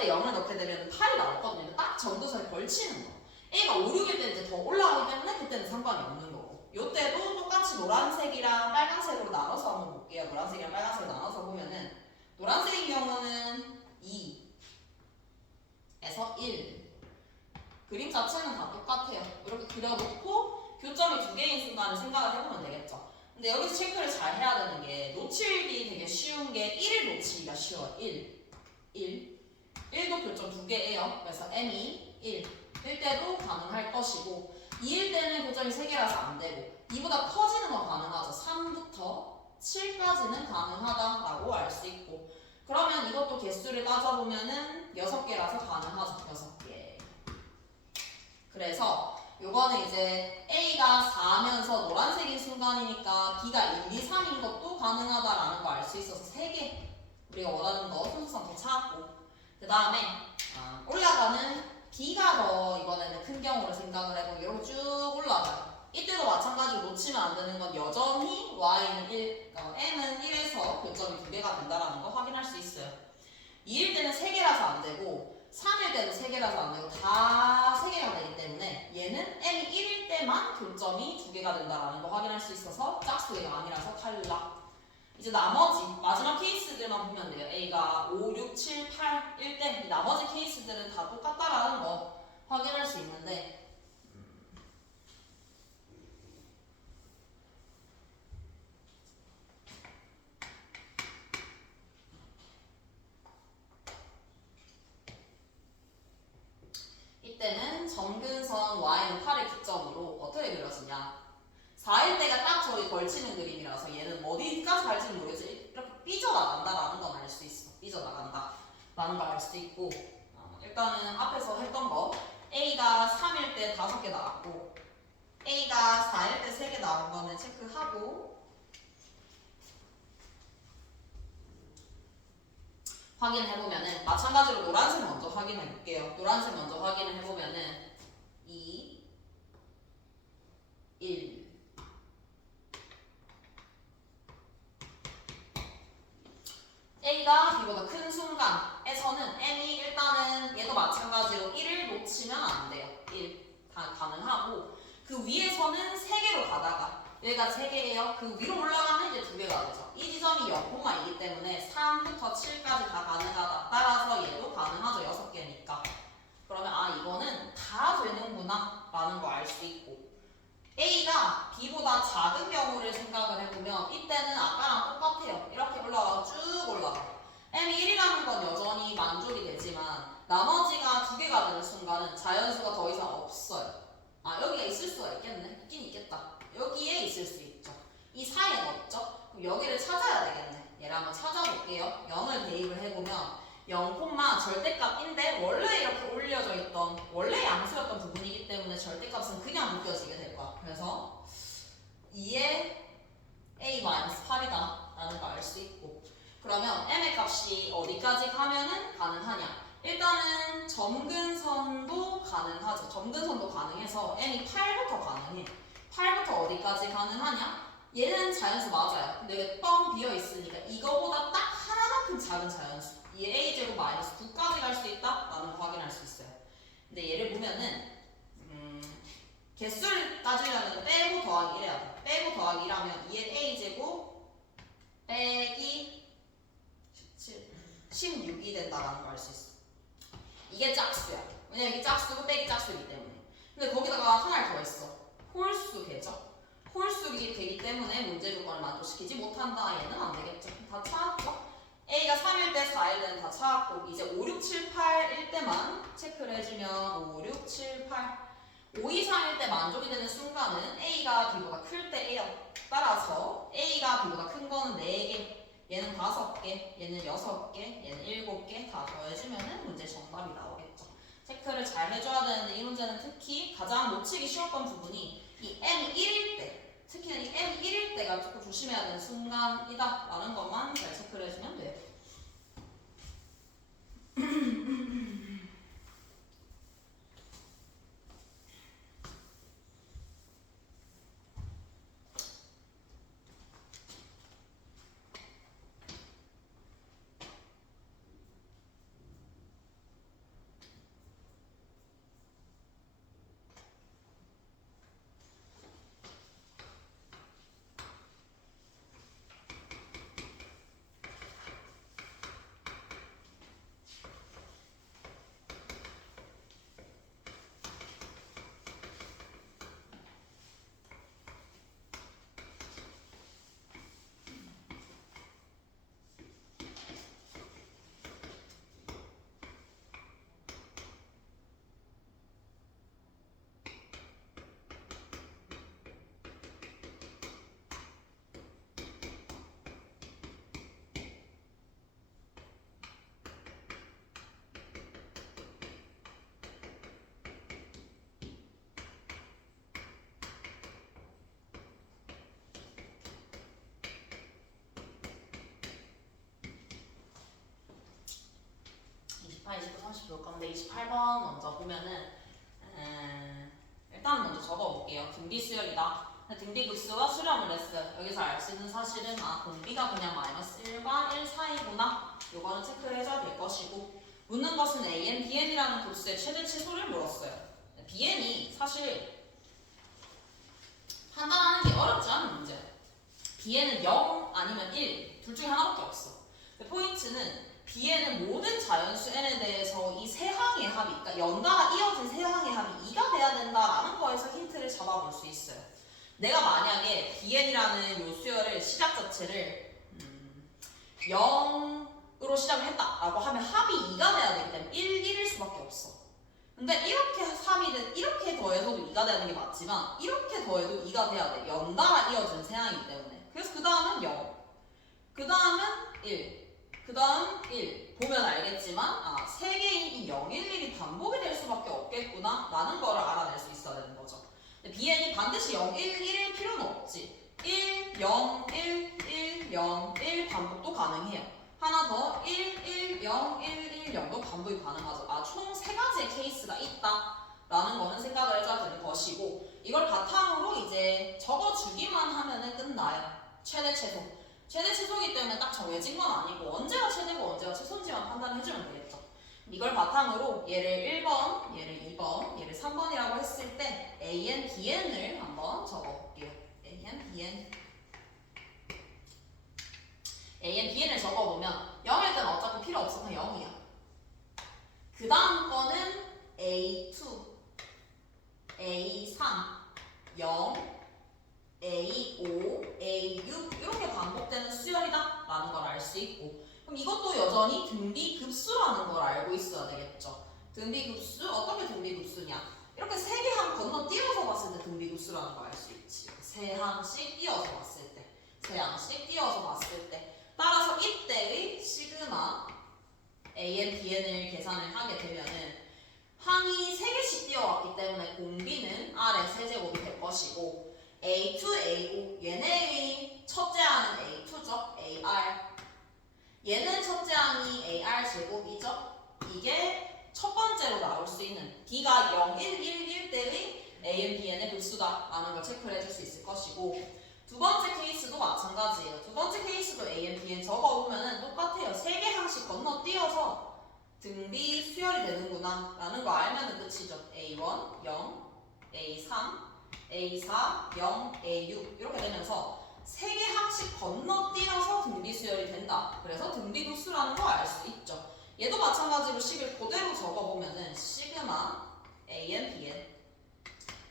때 0을 넣게 되면 8이 나왔거든요. 딱 점근선에 걸치는 거. A가 5, 6일 때 이제 더 올라가기 때문에 그때는 상관이 없는 거고. 요때도 똑같이 노란색이랑 빨간색으로 나눠서 한번 볼게요. 노란색이랑 빨간색으로 나눠서 보면은 노란색인 경우는 2에서 1. 그림 자체는 다 똑같아요. 이렇게 그려놓고 교점이 두 개인 순간을 생각을 해보면 되겠죠. 근데 여기서 체크를 잘 해야 되는 게 놓치기 되게 쉬운 게 1을 놓치기가 쉬워요. 1도 교점 두 개예요. 그래서 m이 1일 때도 가능할 것이고 2일 때는 교점이 3개라서 안 되고 2보다 커지는 건 가능하죠. 3부터 7까지는 가능하다라고 알 수 있고, 그러면 이것도 개수를 따져보면은 6개라서 가능하죠. 6개. 그래서 요거는 이제 A가 4면서 노란색인 순간이니까 B가 1, 2, 3인 것도 가능하다라는 걸 알 수 있어서 3개 우리가 원하는 거 순수성 더 찾았고, 그 다음에 올라가는 B가 더 이번에는 큰 경우를 생각을 해보면 이렇게 쭉 올라가요. 이때도 마찬가지로 놓치면 안 되는 건 여전히 Y는 1, M은 1에서 교점이 두 개가 된다는 거 확인할 수 있어요. 2일 때는 3개라서 안 되고 3일 때도 3개라서 안 되고 다 3개가 되기 때문에 얘는 M이 1일 때만 교점이 두 개가 된다는 거 확인할 수 있어서 짝수개가 아니라서 탈락. 이제 나머지 마지막 케이스들만 보면 돼요. A가 5, 6, 7, 8일 때 이 나머지 케이스들은 다 똑같다라는 거 확인할 수 있는데 이때는 점근선 Y는 8의 기점으로 어떻게 그려지냐. 4일 때가 딱 저기 걸치는 그림이라서 얘는 어디까지 갈지는 모르겠지. 이렇게 삐져나간다라는 건 알 수 있어. 삐져나간다라는 걸 알 수 있고, 일단은 앞에서 했던 거 A가 3일 때 5개 나왔고 A가 4일 때 3개 나온 거는 체크하고 확인해보면은 마찬가지로 노란색 먼저 확인해볼게요. 노란색 먼저 확인해보면은 2, 1 A가 B보다 큰 순간에서는 M이 일단은 얘도 마찬가지로 1을 놓치면 안 돼요. 1 다 가능하고 그 위에서는 3개로 가다가 얘가 3개예요. 그 위로 올라가면 이제 2개가 되죠. 이 지점이 0,이기 때문에 3부터 7까지 다 가능하다. 따라서 얘도 가능하죠. 6개니까. 그러면 이거는 다 되는구나 라는 거 알 수 있고, A가 B보다 작은 경우를 생각을 해보면 이때는 아까랑 똑같아요. 이렇게 올라가고 쭉 올라가요. M이 1이라는 건 여전히 만족이 되지만 나머지가 2개가 되는 순간은 자연수가 더 이상 없어요. 여기가 있을 수가 있겠네. 있긴 있겠다. 여기에 있을 수 있죠. 이 사이엔 없죠. 그럼 여기를 찾아야 되겠네. 얘를 한번 찾아볼게요. 0을 대입을 해보면 0, 절대값인데 원래 이렇게 올려져 있던 원래 양수였던 부분이기 때문에 절대값은 그냥 묶여지게 될 거야. 그래서 2에 a-8이다 라는 거 알 수 있고, 그러면 m의 값이 어디까지 가면은 가능하냐? 일단은 점근선도 가능하죠. 점근선도 가능해서 m이 8부터 가능해. 8부터 어디까지 가능하냐? 얘는 자연수 맞아요. 근데 이게 뻥 비어 있으니까 이거보다 딱 하나만큼 작은 자연수, 이 a제곱 마이너스 9까지 갈 수 있다 라는 거 확인할 수 있어요. 근데 얘를 보면은 개수를 따지려면 빼고 더하기 1해야 돼. 빼고 더하기 1하면 2의 a제곱 빼기 17, 16이 된다라는 걸 알 수 있어. 이게 짝수야. 왜냐면 이게 짝수고 빼기 짝수이기 때문에. 근데 거기다가 하나를 더했어. 홀수겠죠? 홀수이기 되기 때문에 문제 조건을 만족시키지 못한다. 얘는 안 되겠죠. 다 찾았죠? A가 3일 때, 4일 때는 다 찾았고, 이제 5, 6, 7, 8일 때만 체크를 해주면 5, 6, 7, 8. 5, 2, 3일 때 만족이 되는 순간은 A가 B보다 클 때예요. 따라서 A가 B보다 큰 거는 4개, 얘는 5개, 얘는 6개, 얘는 7개 다 더해주면 문제 정답이 나오겠죠. 체크를 잘 해줘야 되는데 이 문제는 특히 가장 놓치기 쉬웠던 부분이 이 M이 1일 때, 특히는 이 M이 1일 때가 조금 조심해야 되는 순간이다 라는 것만 잘 체크를 해주면 돼요. 29, 30 볼 건데 28번 먼저 보면은 일단 먼저 적어볼게요. 등비 수열이다. 등비 급수와 수렴을 했어요. 여기서 알 수 있는 사실은 공비가 그냥 마이너스 1과 1 사이구나. 요거는 체크를 해줘야 될 것이고, 묻는 것은 AN, BN이라는 급수의 최대 치수를 물었어요. BN이 사실 판단하는 게 어렵지 않은 문제. BN은 0 아니면 1 둘 중에 하나밖에 없어. 포인트는 B에는 모든 자연수 n에 대해서 이 세 항의 합이, 그러니까 연달아 이어진 세 항의 합이 2가 돼야 된다라는 거에서 힌트를 잡아볼 수 있어요. 내가 만약에 Bn이라는 요 수열을 시작 자체를 0으로 시작을 했다라고 하면 합이 2가 돼야 되기 때문에 1, 1일 수밖에 없어. 근데 이렇게 3이든 이렇게 더해서도 2가 되는 게 맞지만 이렇게 더해도 2가 돼야 돼. 연달아 이어진 세 항이기 때문에. 그래서 그 다음은 0, 그 다음은 1, 그 다음 1 보면 알겠지만 세 개인 이 0, 1, 1이 반복이 될 수밖에 없겠구나 라는 거를 알아낼 수 있어야 되는 거죠. 근데 BN이 반드시 0, 1, 1일 필요는 없지. 1, 0, 1, 1, 0, 1 반복도 가능해요. 하나 더 1, 1, 0, 1, 1, 0도 반복이 가능하죠. 총 3가지의 케이스가 있다 라는 거는 생각을 해줘야 되는 것이고, 이걸 바탕으로 이제 적어주기만 하면은 끝나요. 최대 최소. 최대 최소이기 때문에 딱 정해진 건 아니고 언제가 최대고 언제가 최소인지만 판단해주면 되겠죠. 이걸 바탕으로 얘를 1번, 얘를 2번, 얘를 3번이라고 했을 때 AN, BN을 한번 적어볼게요. AN, BN. AN, BN을 적어보면 0일 때는 어차피 필요 없어서 0이야. 그 다음 거는 A2, A3, 0, A5, A6 이렇게 반복되는 수열이다 라는 걸 알 수 있고, 그럼 이것도 여전히 등비급수라는 걸 알고 있어야 되겠죠. 등비급수, 어떻게 등비급수냐, 이렇게 세 개 항 건너뛰어서 봤을 때 등비급수라는 걸 알 수 있지. 세 항씩 띄어서 봤을 때, 세 항씩 띄어서 봤을 때, 따라서 이때의 시그마 AN, BN을 계산을 하게 되면은 항이 3개씩 띄어왔기 때문에 공비는 R의 세제곱이 될 것이고 A2, A5 얘네의 첫째 항은 A2죠. AR 얘는 첫째 항이 AR 제곱이죠. 이게 첫 번째로 나올 수 있는 B가 0, 1, 1, 1 때의 AN, BN의 급수다라는 걸 체크를 해줄 수 있을 것이고 두 번째 케이스도 마찬가지예요. 두 번째 케이스도 AN, BN 적어보면은 똑같아요. 3개 항씩 건너뛰어서 등비 수열이 되는구나 라는 거 알면은 끝이죠. A1, 0, A3, A4, 0, A6 이렇게 되면서 3개 항씩 건너뛰어서 등비 수열이 된다. 그래서 등비 급수라는 거 알 수 있죠. 얘도 마찬가지로 식을 그대로 적어보면은 시그마 AN, BN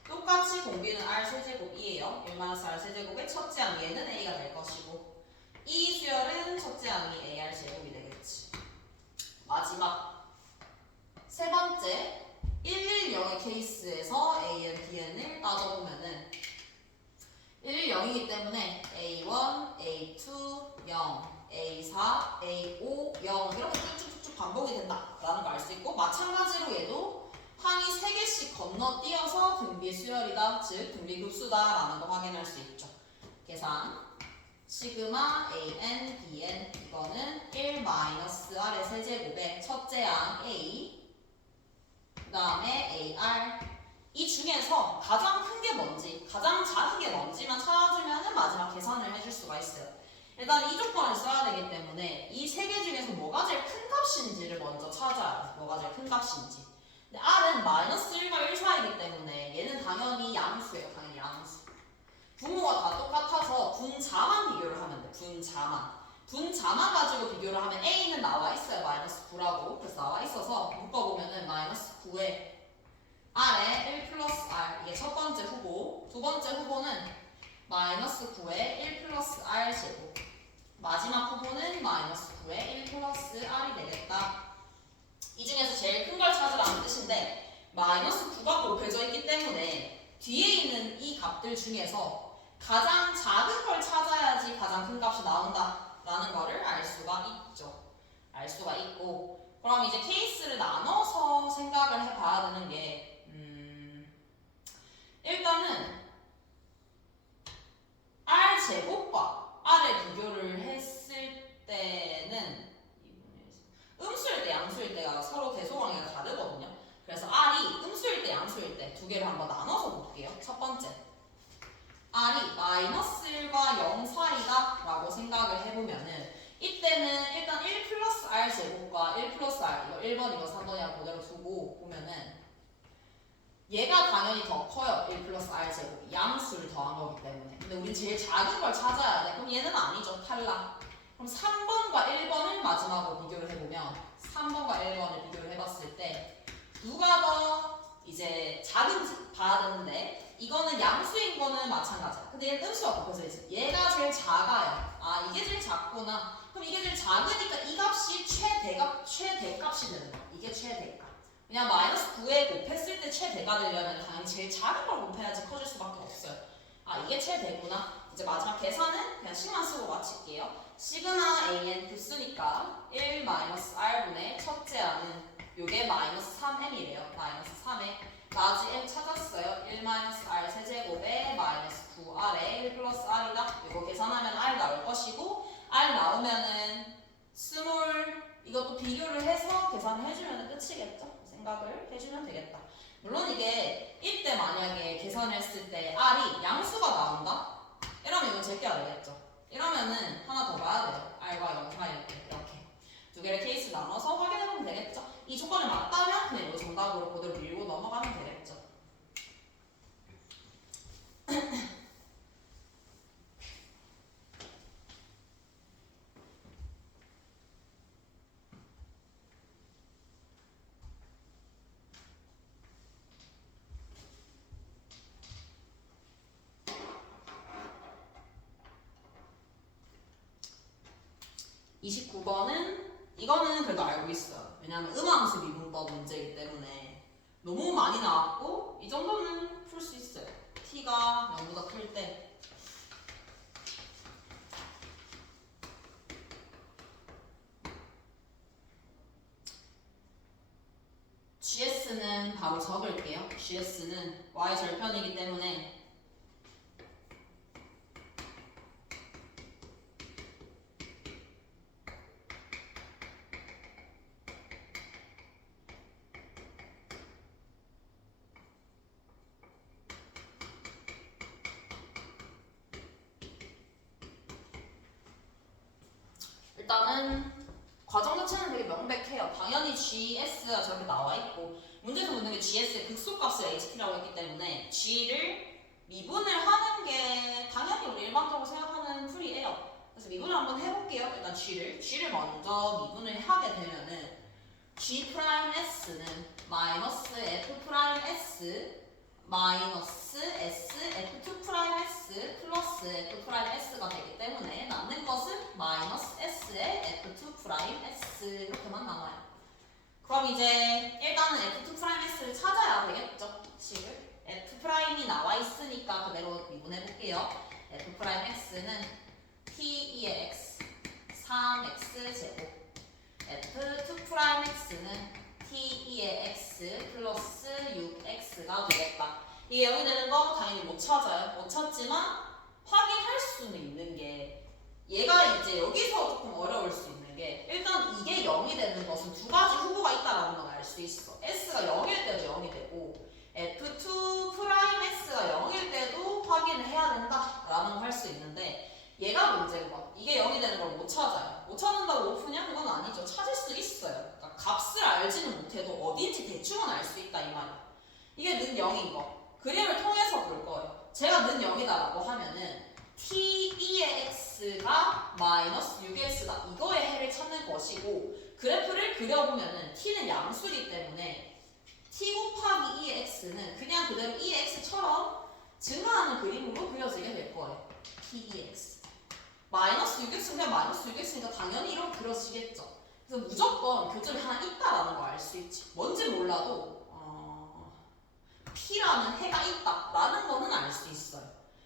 똑같이 공비는 R 세제곱이에요. 1-R 세제곱의 첫째 항 얘는 A가 될 것이고 이 수열은 첫째 항이 AR 제곱이 되겠지. 마지막 세 번째 110의 케이스에서 AN, BN을 따져보면은 110이기 때문에 A1, A2, 0, A4, A5, 0 이렇게 쭉쭉쭉 반복이 된다라는 걸 알 수 있고 마찬가지로 얘도 항이 3개씩 건너뛰어서 등비 수열이다, 즉 등비 급수다라는 거 확인할 수 있죠. 계산 시그마 AN, BN 이거는 1-R의 세제곱의 첫째 항 A 그 다음에 AR 이 중에서 가장 큰 게 뭔지 가장 작은 게 뭔지만 찾아주면 마지막 계산을 해줄 수가 있어요. 일단 이 조건을 써야 되기 때문에 이 세 개 중에서 뭐가 제일 큰 값인지를 먼저 찾아야 돼. 뭐가 제일 큰 값인지. 근데 R은 -1과 1 사이이기 때문에 얘는 당연히 양수예요. 당연히 양수. 분모가 다 똑같아서 분자만 비교를 하면 돼. 분자만 가지고 비교를 하면 A는 나와 있어요. -9라고. 그래서 나와 있어서 묶어보면은 -9에 R에 1 플러스 R 이게 첫 번째 후보. 두 번째 후보는 -9에 1 플러스 R 제곱. 마지막 후보는 -9에 1 플러스 R이 되겠다. 이 중에서 제일 큰 걸 찾으라는 뜻인데 -9가 곱해져 있기 때문에 뒤에 있는 이 값들 중에서 가장 작은 걸 찾아야지 가장 큰 값이 나온다라는 거를 알 수가 있죠. 알 수가 있고 그럼 이제 케이스를 나눠서 생각을 해봐야 되는 게 일단은 R 제곱과 R의 비교를 했을 때는 음수일 때 양수일 때가 서로 대소관계가 다르거든요. 그래서 R이 음수일 때 양수일 때 두 개를 한번 나눠서 볼게요. 첫 번째 R이 -1과 0 사이다 라고 생각을 해보면은 이때는 일단 1 플러스 R 제곱과 1 플러스 R 이거 1번 이거 3번이랑 그대로 두고 보면은 얘가 당연히 더 커요. 1 플러스 R 제곱 양수를 더한 거기 때문에. 근데 우리 제일 작은 걸 찾아야 돼. 그럼 얘는 아니죠. 탈락. 그럼 3번과 1번을 마지막으로 비교를 해보면 3번과 1번을 비교를 해봤을 때 누가 더 이제 작은지 봐야 되는데 이거는 양수인 거는 마찬가지야. 근데 얘는 음수가 곱해져 있어. 얘가 제일 작아요. 아 이게 제일 작구나. 그럼 이게 제일 작으니까 이 값이 최대값이 되는 거야. 이게 최대값. 그냥 -9에 곱했을 때 최대가 되려면 당연히 제일 작은 걸 곱해야지 커질 수밖에 없어요. 아 이게 최대구나. 이제 마지막 계산은 그냥 식만 쓰고 마칠게요. 시그마 AN 급수니까 1 -R분의 첫째 항은 요게 -3m이래요. -3에 나지 m 찾았어요. 1 -R 세제곱에 -9R에 1 플러스 R이다. 이거 계산하면 R 나올 것이고 R 나오면은 스몰 이것도 비교를 해서 계산을 해주면 끝이겠죠. 생각을 해주면 되겠다. 물론 이게 이때 만약에 계산을 했을 때 R이 양수가 나온다? 이러면 이건 제껴야 되겠죠. 이러면은 하나 더 봐야 돼요. R과 0 사이 이렇게 두 개를 케이스 나눠서 확인해보면 되겠죠. 이 조건에 맞다면 그냥 이거 정답으로 그대로 밀고 넘어가면 되겠죠. 29번은 이거는 그래도 알고 있어요. 왜냐하면 음함수 미분법 문제이기 때문에 너무 많이 나왔고 이 정도는 풀 수 있어요. t가 0보다 클 때 GS는 바로 적을게요. GS는 y 절편이기 때문에 일단은 과정 자체는 되게 명백해요. 당연히 GS가 저렇게 나와 있고 문제에서 묻는 게 GS의 극소값을 HT라고 했기 때문에 G를 미분을 하는 게 당연히 우리 일반적으로 생각하는 풀이에요. 그래서 미분을 한번 해볼게요. 일단 G를 먼저 미분을 하게 되면은 G'S는 마이너스 F'S 마이너스 S F2'S 플러스 F'S가 되기 때문에 남는 것은 마이너스 S의 F2'S 이렇게만 남아요. 그럼 이제 일단은 F2'S를 찾아야 되겠죠. 식을 F'이 나와 있으니까 그대로 미분해볼게요. F'S는 T2의 X 3X 제곱 F2'X는 T2의 X 플러스 6X가 되겠다. 이게 0이 되는 거 당연히 못 찾아요. 못 찾지만 확인할 수는 있는 게 얘가 이제 여기서 조금 어려울 수 있는 게 일단 이게 0이 되는 것은 두 가지 후보가 있다라는 걸 알 수 있어. S가 0일 때도 0이 되고 F2'S가 0일 때도 확인을 해야 된다라는 걸 할 수 있는데 얘가 문제인 거. 이게 0이 되는 걸 못 찾아요. 못 찾는다고 못 푸냐? 그건 아니죠. 찾을 수 있어요. 그러니까 값을 알지는 못해도 어딘지 대충은 알 수 있다 이 말이야. 이게 는 0인 거. 그림을 통해서 볼 거예요. 제가 는 0이다라고 하면은 T2의 X가 마이너스 6X다. 이거의 해를 찾는 것이고 그래프를 그려보면은 T는 양수이기 때문에 T 곱하기 2의 X는 그냥 그대로 2의 X처럼 증가하는 그림으로 그려지게 될 거예요. T2X. 마이너스 6X는 그냥 마이너스 6X니까 당연히 이렇게 그려지겠죠. 그래서 무조건 교점이 하나 있다라는 걸 알 수 있지. 뭔지 몰라도 P라는 해가 있다라는 거는 알 수 있어요.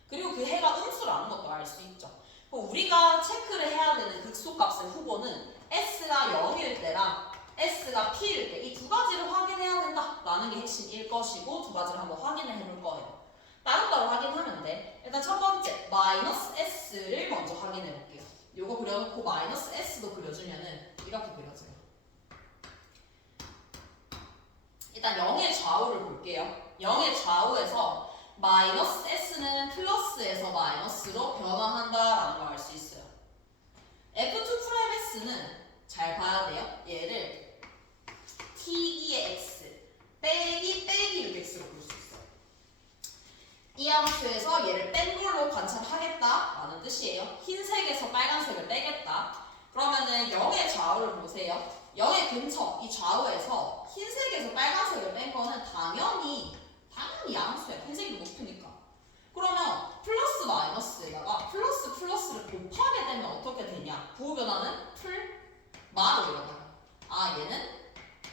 그리고 그 해가 음수라는 것도 알 수 있죠. 우리가 체크를 해야 되는 극소값의 후보는 S가 0일 때랑 S가 P일 때 이 두 가지를 확인해야 된다라는 게 핵심일 것이고 두 가지를 한번 확인을 해볼 거예요. 따로따로 확인하면 돼. 일단 첫 번째 마이너스 S를 먼저 확인해 볼게요. 요거 그려놓고 마이너스 S도 그려주면은 이렇게 그려져요. 일단 0의 좌우를 볼게요. 0의 좌우에서 마이너스 S는 플러스에서 마이너스로 변화한다라는 걸 알 수 있어요. F2'S는 잘 봐야 돼요. 얘를 T2의 X 빼기 6X로 볼 수 있어요. 이 함수에서 얘를 뺀 걸로 관찰하겠다라는 뜻이에요. 흰색에서 빨간색을 빼겠다. 그러면은 0의 좌우를 보세요. 0의 근처 이 좌우에서 흰색에서 빨간색을 뺀 거는 당연히 양수야. 흰색이 높으니까. 그러면 플러스 마이너스에다가 플러스 플러스를 곱하게 되면 어떻게 되냐? 부호 변화는 마로 일어나요. 얘는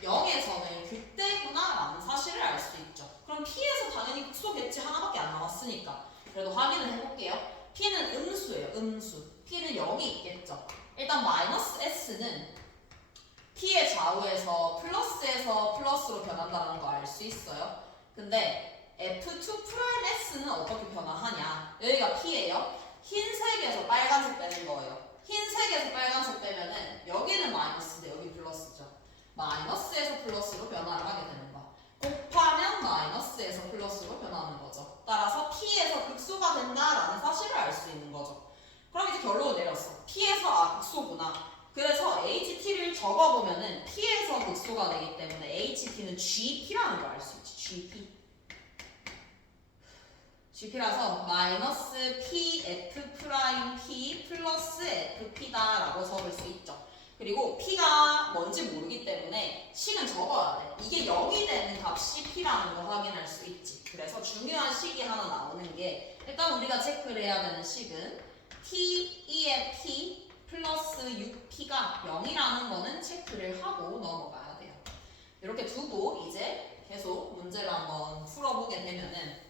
0에서는 그때구나 라는 사실을 알 수 있죠. 그럼 P에서 당연히 극소겠지. 하나밖에 안 남았으니까. 그래도 확인을 해볼게요. P는 음수예요. 음수. P는 0이 있겠죠. 일단 마이너스 S는 P의 좌우에서 플러스에서 플러스로 변한다는 거 알 수 있어요. 근데 F2'S는 어떻게 변화하냐? 여기가 P예요. 흰색에서 빨간색 빼는 거예요. 흰색에서 빨간색 빼면은 여기는 마이너스인데 여기 플러스죠. 마이너스에서 플러스로 변화를 하게 되는 거. 곱하면 마이너스에서 플러스로 변하는 거죠. 따라서 P에서 극소가 된다라는 사실을 알 수 있는 거죠. 그럼 이제 결론을 내렸어. P에서 극소구나. 그래서 HT를 적어보면은 P에서 극소가 되기 때문에 HT는 GP라는 걸 알 수 있지. GP라서 마이너스 P F 프라임 P 플러스 FP다라고 적을 수 있죠. 그리고 P가 뭔지 모르기 때문에 식은 적어야 돼. 이게 0이 되는 값이 P라는 걸 확인할 수 있지. 그래서 중요한 식이 하나 나오는 게 일단 우리가 체크를 해야 되는 식은 T2의 P 플러스 6P가 0이라는 거는 체크를 하고 넘어가야 돼요. 이렇게 두고 이제 계속 문제를 한번 풀어보게 되면은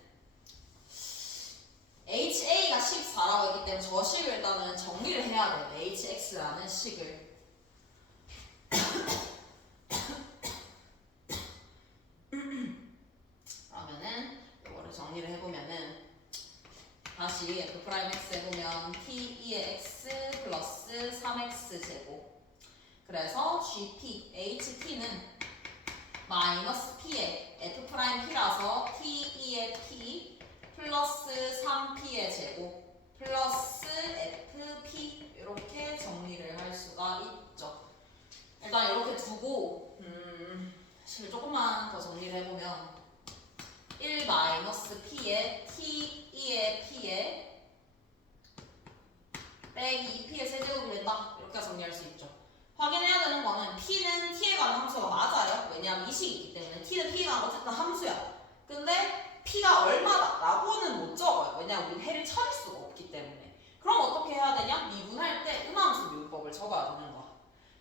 HA가 14라고 했기 때문에 저 식을 일단은 정리를 해야 돼요. HX라는 식을. 다시 F'X 해보면 T2의 X 플러스 3X 제곱. 그래서 GP, HT는 마이너스 P의 F'P라서 T2의 P 플러스 3P의 제곱 플러스 FP 이렇게 정리를 할 수가 있죠. 일단 이렇게 두고 조금만 더 정리를 해보면 1 마이너스 P의 T2의 P의 빼기 2P의 세제곱이 된다. 이렇게 정리할 수 있죠. 확인해야 되는 거는 P는 T에 가는 함수가 맞아요. 왜냐하면 이 식이 있기 때문에 T는 P에 가는 어쨌든 함수야. 근데 P가 얼마다 라고는 못 적어요. 왜냐하면 우리는 해를 찾을 수가 없기 때문에. 그럼 어떻게 해야 되냐? 미분할 때 음함수 미분법을 적어야 되는 거야.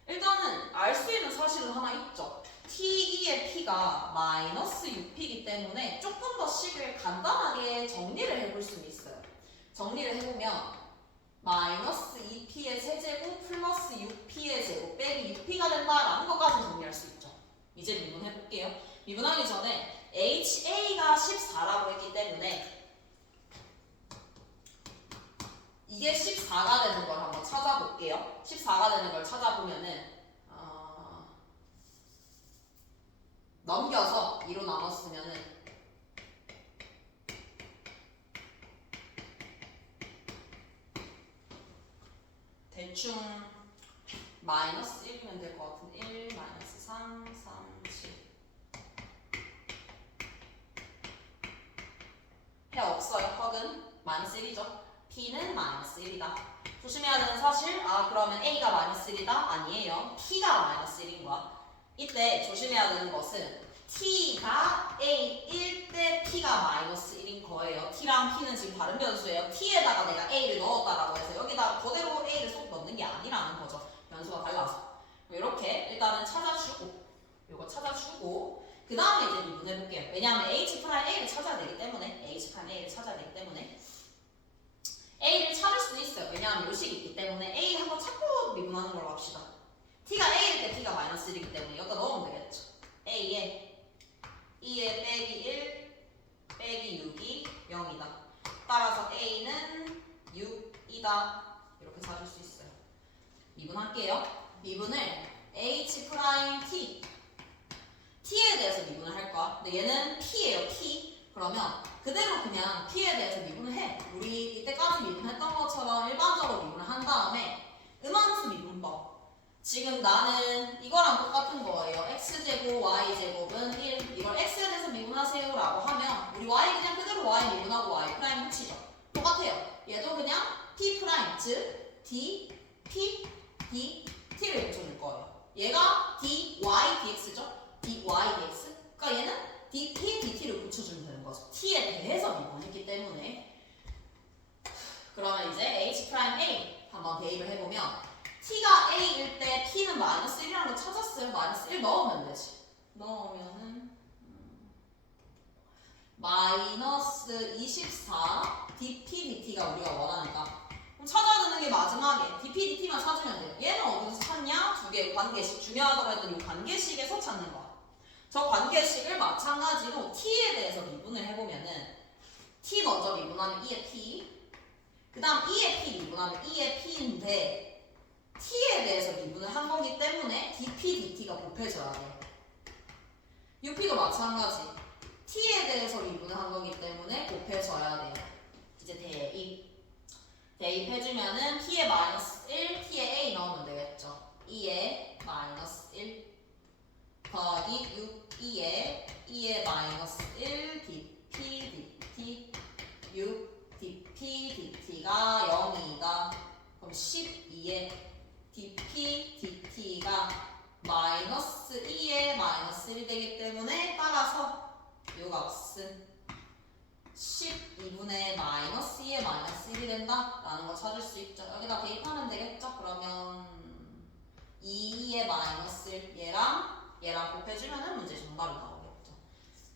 일단은 알 수 있는 사실은 하나 있죠. T2의 P가 마이너스 6P이기 때문에 조금 더 식을 간단하게 정리를 해볼 수 있어요. 정리를 해보면 마이너스 2P의 세제곱 플러스 6P의 제곱 빼기 6P가 된다라는 것까지 정리할 수 있죠. 이제 미분해볼게요. 미분하기 전에 HA가 14라고 했기 때문에 이게 14가 되는 걸 한번 찾아볼게요. 14가 되는 걸 찾아보면은 넘겨서 2로 나눴으면은 대충 마이너스 1이면 될 것 같은데 1, 마이너스 3, 3, 7 해 없어요. 헉은 마이너스 1이죠. P는 마이너스 1이다. 조심해야 되는 사실 그러면 A가 마이너스 1이다? 아니에요. P가 마이너스 1인 거야. 이때 조심해야 되는 것은 T가 A일 때 P가 마이너스 1인 거예요. T랑 P는 지금 다른 변수예요. T에다가 내가 A를 넣었다라고 해서 여기다 그대로 A를 쏙 넣는 게 아니라는 거죠. 변수가 달라서. 이렇게 일단은 찾아주고 이거 찾아주고 그 다음에 이제 미분해볼게요. 왜냐하면 H'A를 찾아야 되기 때문에 H'A를 찾아야 되기 때문에 A를 찾을 수도 있어요. 왜냐하면 요식이 있기 때문에 A 한번 찾고 미분하는 걸로 합시다. T가 A일 때 T가 마이너스 1이기 때문에 여기다 넣으면 되겠죠. A에 2에 빼기 1 빼기 6이 0이다. 따라서 A는 6이다. 이렇게 찾을 수 있어요. 미분할게요. 미분을 H'T T에 대해서 미분을 할 거야. 근데 얘는 P예요. P. 그러면 그대로 그냥 P에 대해서 미분을 해. 우리 이때까지 미분했던 것처럼 일반적으로 미분을 한 다음에 음함수 미분법. 지금 나는 이거랑 똑같은 거예요. x제곱, y제곱은 1. 이걸 x에 대해서 미분하세요 라고 하면 우리 y 그냥 그대로 y 미분하고 y 프라임 붙이죠. 똑같아요. 얘도 그냥 p 프라임, 즉 d, p, d, t를 붙여줄 거예요. 얘가 dy, dx죠. dy, dx. 그러니까 얘는 dt, dt를 붙여주면 되는 거죠. t에 대해서 미분했기 때문에. 그러면 이제 h'A 한번 대입을 해보면 T가 A일 때 P는 마이너스 1이라는 거 찾았어요. 마이너스 1 넣으면 되지. 넣으면은 마이너스 24 dp dt가 우리가 원하니까 그럼 찾아야 되는 게 마지막에 dp dt만 찾으면 돼요. 얘는 어디서 찾냐? 두 개의 관계식. 중요하다고 했던 이 관계식에서 찾는 거야. 저 관계식을 마찬가지로 T에 대해서 미분을 해보면은 T 먼저 미분하면 2의 P 그 다음 2의 P 미분하면 2의 P인데 T에 대해서 미분을 한 거기 때문에 dp, dt가 곱해져야 돼요. UP도 마찬가지. T에 대해서 미분을 한 거기 때문에 곱해져야 돼요. 이제 대입. 대입해주면은 T에 마이너스 1, T에 A 넣으면 되겠죠. 2에 마이너스 1 더하기 2에 마이너스 1 dp, dt 6 dp, dt가 0이다. 그럼 12에 dp, dt가 마이너스 2에 마이너스 1이 되기 때문에 따라서 요 값은 12분의 마이너스 2에 마이너스 1이 된다 라는 거 찾을 수 있죠. 여기다 대입하면 되겠죠. 그러면 2에 마이너스 1 얘랑 곱해주면 문제 정답이 나오겠죠.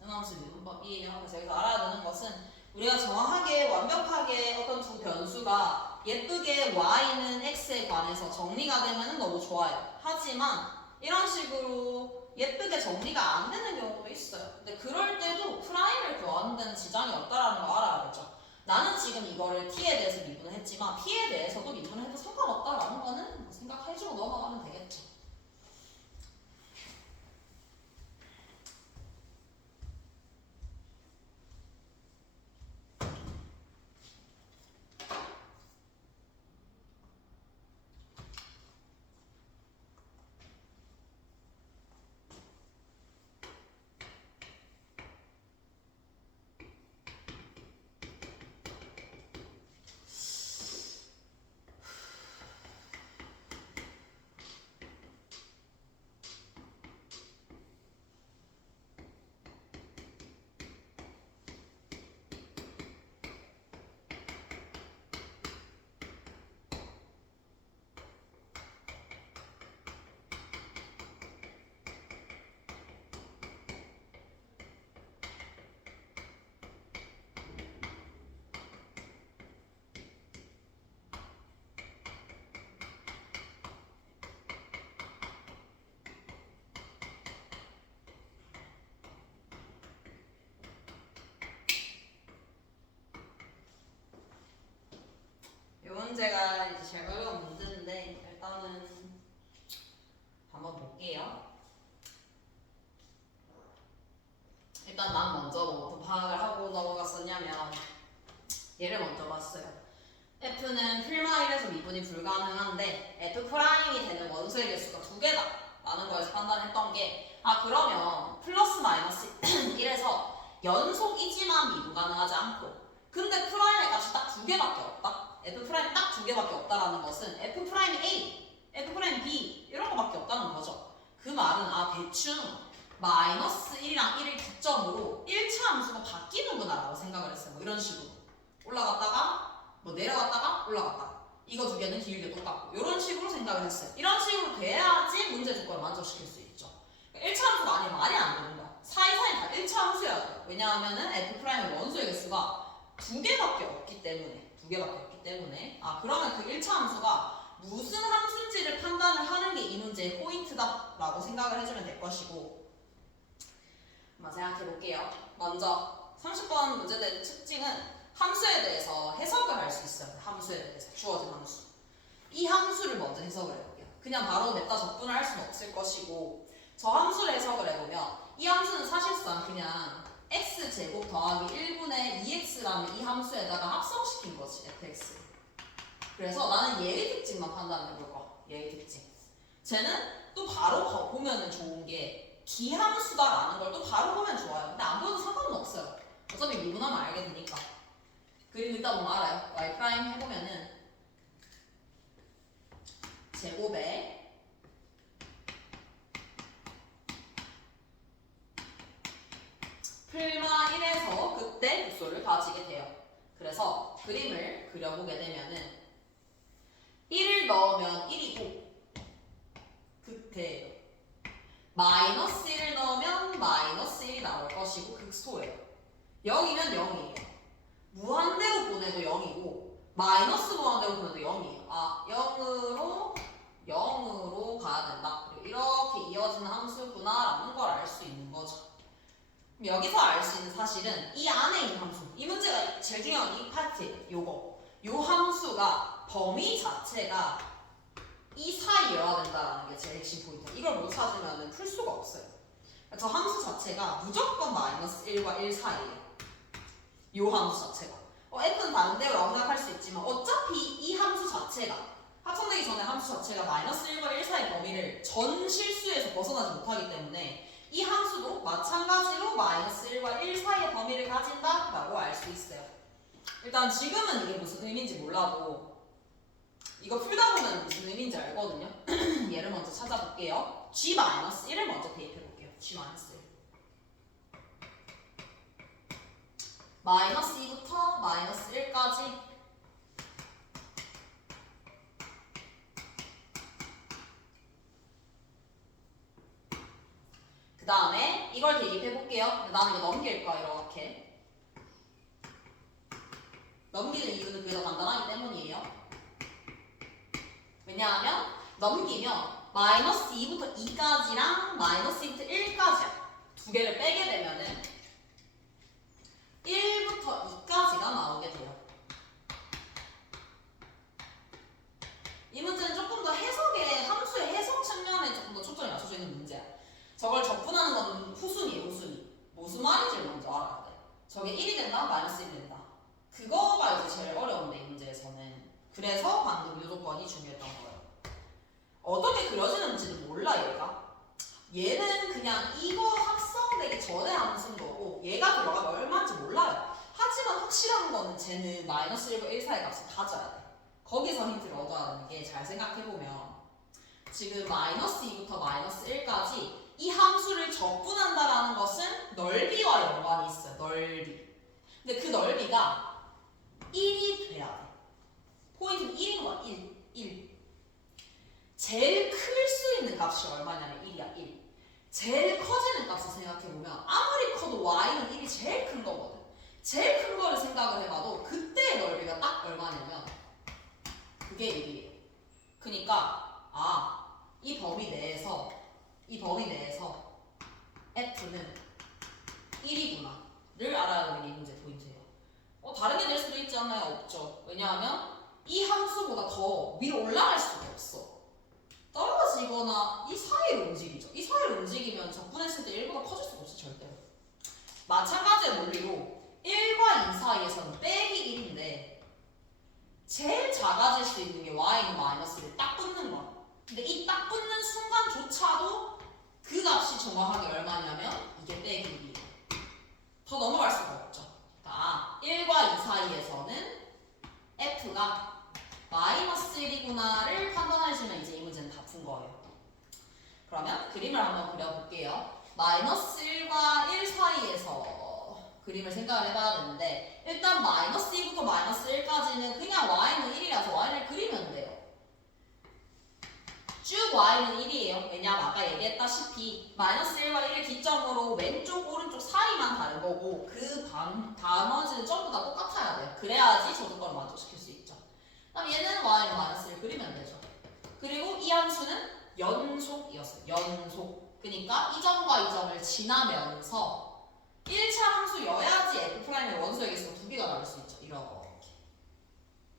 음함수 미분법이에요. 그래서 여기서 알아야 되는 것은 우리가 정확하게 완벽하게 어떤 두 변수가 예쁘게 y는 x에 관해서 정리가 되면 너무 좋아요. 하지만 이런 식으로 예쁘게 정리가 안 되는 경우도 있어요. 근데 그럴 때도 프라임을 구하는 데는 지장이 없다라는 거 알아야겠죠. 나는 지금 이거를 t에 대해서 미분을 했지만 p에 대해서도 미분을 해도 상관없다라는 거는 생각해주고 넘어가면 되겠죠. 이 문제가 이제 제일 어려운 문제인데 일단은 한번 볼게요. 일단 난 먼저 뭐부터 파악을 하고 넘어갔었냐면 얘를 먼저 봤어요. F는 풀마 1에서 미분이 불가능한데 F'이 되는 원소의 개수가 2개다 라는 거에서 판단했던 게 그러면 플러스 마이너스 1에서 연속이지만 미분 가능하지 않고 근데 프라임의 값이 딱 2개밖에 없다? F' 딱 2개밖에 없다라는 것은 F' A, F' B 이런 거밖에 없다는 거죠. 그 말은 대충 마이너스 1이랑 1을 기점으로 1차 함수가 바뀌는구나 라고 생각을 했어요. 뭐 이런 식으로 올라갔다가 뭐 내려갔다가 올라갔다가 이거 두 개는 기울기 똑같고 이런 식으로 생각을 했어요. 이런 식으로 돼야지 문제 조건을 만족시킬 수 있죠. 1차 함수가 아니면 말이 안 되는 거야. 사이사이 다 1차 함수여야 돼요. 왜냐하면은 F'의 원소의 개수가 2개밖에 없기 때문에 그러면 그 1차 함수가 무슨 함수인지를 판단을 하는 게 이 문제의 포인트다 라고 생각을 해주면 될 것이고 한번 생각해 볼게요. 먼저 30번 문제의 특징은 함수에 대해서 해석을 할 수 있어요. 함수에 대해서 주어진 함수 이 함수를 먼저 해석을 해볼게요. 그냥 바로 냅다 적분을 할 수는 없을 것이고 저 함수를 해석을 해보면 이 함수는 사실상 그냥 x제곱 더하기 1분의 2x라는 이 함수에다가 합성시킨 거지 fx. 그래서 나는 얘의 특징만 판단해볼 거야. 얘의 특징. 쟤는 또 바로 보면은 좋은 게 기함수다라는 걸 또 바로 보면 좋아요. 근데 안 보여도 상관은 없어요. 어차피 미분하면 알게 되니까. 그림 이따 보면 알아요. y 프라임 해보면은 제곱에 풀마 1에서 그때 급소를 가지게 돼요. 그래서 그림을 그려보게 되면은 1을 넣으면 1이고 극대예요. 마이너스 1을 넣으면 마이너스 1이 나올 것이고 극소예요. 0이면 0이에요. 무한대로 보내도 0이고 마이너스 무한대로 보내도 0이에요. 0으로 가야 된다. 그리고 이렇게 이어지는 함수구나라는 걸 알 수 있는 거죠. 여기서 알 수 있는 사실은 이 안에 있는 함수, 이 문제가 제일 중요한 이 파트예요. 요 함수가 범위 자체가 이 사이여야 된다는 게 제일 핵심 포인트예요. 이걸 못 찾으면 풀 수가 없어요. 저 함수 자체가 무조건 마이너스 1과 1 사이예요. 요 함수 자체가. f는 다른데요라고 생각할 수 있지만 어차피 이 함수 자체가 합성되기 전에 함수 자체가 마이너스 1과 1 사이 범위를 전 실수에서 벗어나지 못하기 때문에 이 함수도 마찬가지로 마이너스 1과 1 사이의 범위를 가진다라고 알 수 있어요. 일단 지금은 이게 무슨 의미인지 몰라도 이거 풀다 보면 무슨 의미인지 알거든요. 얘를 먼저 찾아볼게요. G-1을 먼저 대입해볼게요. G-1 마이너스 2부터 마이너스 1까지 그 다음에 이걸 대입해볼게요. 나는 이거 넘길 거야 이렇게. 넘기는 이유는 그게 더 간단하기 때문이에요. 왜냐하면 넘기면 마이너스 2부터 2까지랑 마이너스 2부터 1까지야. 두 개를 빼게 되면은 1부터 2까지가 나오게 돼요. 이 문제는 조금 더 해석의 함수의 해석 측면에 조금 더 초점이 맞춰져 있는 문제야. 저걸 적분하는 건 후순위예요, 후순위. 무슨 말인지 먼저 알아야 돼. 저게 1이 된다, 마이너스 1이 된다. 그거가 이제 제일 어려운데 이 문제에서는. 그래서 방금 이 조건이 중요했던 거예요. 어떻게 그려지는지는 몰라 얘가. 얘는 그냥 이거 합성되기 전에 함수인 거고 얘가 들어가면 얼마인지 몰라요. 하지만 확실한 거는 쟤는 마이너스 1과 1 사이 값을 가져야 돼. 거기서 힌트를 얻어야 되는 게 잘 생각해보면 지금 마이너스 2부터 마이너스 1까지 이 함수를 적분한다라는 것은 넓이와 연관이 있어요. 넓이. 근데 그 넓이가 1이 돼야 돼. 포인트는 1인 거야. 1. 제일 클 수 있는 값이 얼마냐면 1이야. 1. 제일 커지는 값을 생각해보면 아무리 커도 y는 1이 제일 큰 거거든. 제일 큰 거를 생각을 해봐도 그때의 넓이가 딱 얼마냐면 그게 1이에요. 그러니까 이 범위 내에서 f는 1이구나를 알아야 되는 게 이 문제 포인트예요. 다른 게 될 수도 있지 않나요? 없죠. 왜냐하면 이 함수보다 더 위로 올라갈 수가 없어. 떨어지거나 이 사이로 움직이죠. 이 사이로 움직이면 적분했을 때 1보다 커질 수가 없어 절대로. 마찬가지의 논리로 1과 2 사이에서는 빼기 1인데 제일 작아질 수 있는 게 y는 마이너스를 딱 붙는 거야. 근데 이 딱 붙는 순간조차도 그 값이 정확하게 얼마냐면 이게 빼기 1이에요. 더 넘어갈 수가 없죠. 그러니까 1과 2 사이에서는 f가 마이너스 1이구나를 판단하시면 이제 이 문제는 다 푼 거예요. 그러면 그림을 한번 그려볼게요. 마이너스 1과 1 사이에서 그림을 생각을 해봐야 되는데 일단 마이너스 2부터 마이너스 1까지는 그냥 y는 1이라서 y를 그리면 돼요. 쭉 y는 1이에요. 왜냐면 아까 얘기했다시피 마이너스 1과 1을 기점으로 왼쪽 오른쪽 사이만 다른 거고 그 나머지는 전부 다 똑같아야 돼요. 그래야지 저 조건을 만족시킬 수 있죠. 그럼 얘는 y는 마이너스 1 그리면 되죠. 그리고 이 함수는 연속이었어요. 연속. 그러니까 이 점과 이 점을 지나면서 1차 함수여야지 f'의 원소에게 있어서 두 개가 나올 수 있죠. 이렇게.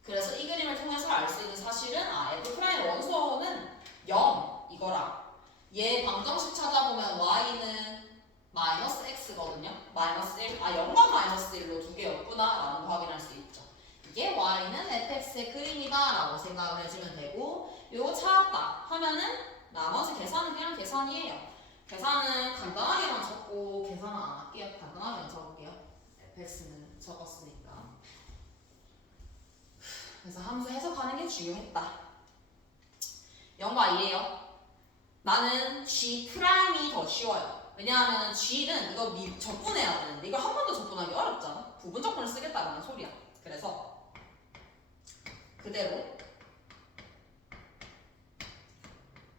그래서 이 그림을 통해서 알 수 있는 사실은 f'의 원소는 0 이거랑 얘 방정식 찾아보면 y는 마이너스 x거든요. 마이너스 1, 0과 마이너스 1로 두 개였구나 라는 거 확인할 수 있죠. 이게 y는 fx의 그림이다 라고 생각을 해주면 되고 요거 찾았다 하면은 나머지 계산은 그냥 계산이에요. 계산은 간단하게만 적고 계산은 안 할게요. 간단하게만 적을게요. fx는 적었으니까. 그래서 함수 해석하는 게 중요했다. 0과 2예요. 나는 G'이 더 쉬워요. 왜냐하면 G는 이거 적분해야 되는데 이걸 한 번 더 적분하기 어렵잖아. 부분 적분을 쓰겠다라는 소리야. 그래서 그대로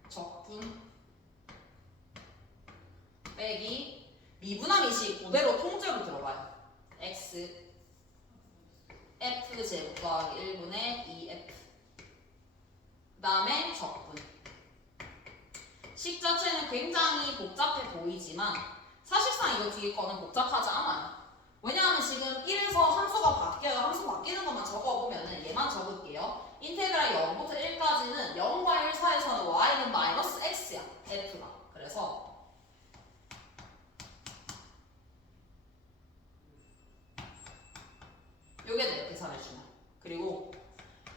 적분 빼기 미분함이식 그대로 통째로 들어가요. x f 제곱 더하기 1분의 2f 그 다음에 적분. 식 자체는 굉장히 복잡해 보이지만 사실상 이거 뒤에 거는 복잡하지 않아요. 왜냐하면 지금 1에서 함수가 바뀌어요. 함수 바뀌는 것만 적어보면은 얘만 적을게요. 인테그랄 0부터 1까지는 0과 1 사이에서는 y는 마이너스 x야. f가. 그래서 요게 돼요. 계산해주면. 그리고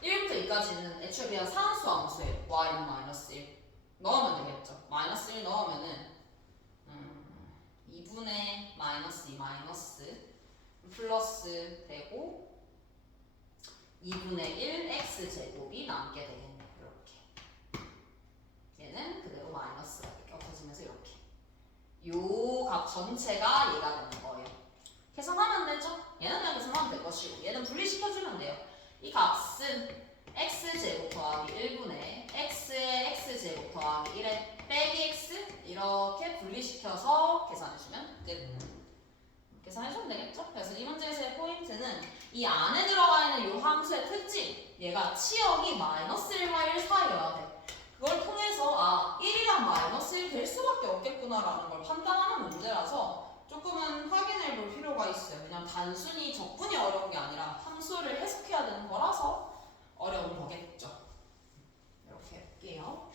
1부터 2까지는 애초에 그냥 상수 함수예요. y는 마이너스 1 넣으면 되겠죠. 마이너스 1 넣으면은 2분의 마이너스 2 마이너스 플러스 되고 2분의 1 x제곱이 남게 되겠네요. 이렇게 얘는 그대로 마이너스가 이렇게 엎어지면서 이렇게 요 값 전체가 얘가 되는 거예요. 계산하면 되죠? 얘는 그냥 계산하면 될 것이고 얘는 분리시켜주면 돼요. 이 값은 x제곱 더하기 1분의 x의 x제곱 더하기 1의 빼기 x 이렇게 분리시켜서 계산해주면 계산해주면 되겠죠? 그래서 이 문제에서의 포인트는 이 안에 들어가 있는 이 함수의 특징 얘가 치역이 마이너스 1과 1 사이여야 돼. 그걸 통해서 1이랑 마이너스 1 될 수밖에 없겠구나 라는 걸 판단하는 문제라서 조금은 확인해 볼 필요가 있어요. 왜냐면 단순히 적분이 어려운 게 아니라 함수를 해석해야 되는 거라서 어려운 거겠죠. 이렇게 할게요.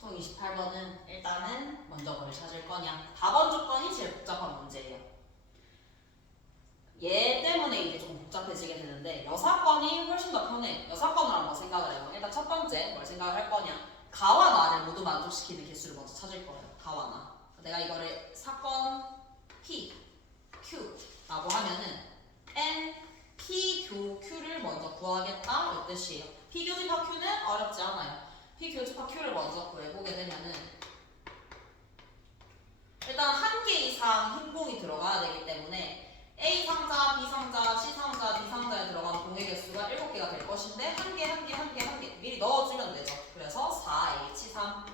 통 28번은 일단은 먼저 뭘 찾을 거냐. 답안 조건이 제일 복잡한 문제예요. 얘 때문에 이게 좀 복잡해지게 되는데 여사건이 훨씬 더 편해. 여사건을 한번 생각을 해요. 일단 첫 번째 뭘 생각을 할 거냐. 가와 나를 모두 만족시키는 개수를 먼저 찾을 거예요. 가와 나. 내가 이거를 사건 P, Q라고 하면은 N, P, 교, Q를 먼저 구하겠다 이 뜻이에요. P 교집합 Q는 어렵지 않아요. P 교집합 Q를 먼저 구해보게 되면은 일단 한 개 이상 흰 공이 들어가야 되기 때문에 A 상자, B 상자, C 상자, D 상자에 들어간 공의 개수가 7개가 될 것인데 한 개 미리 넣어주면 되죠. 그래서 4H3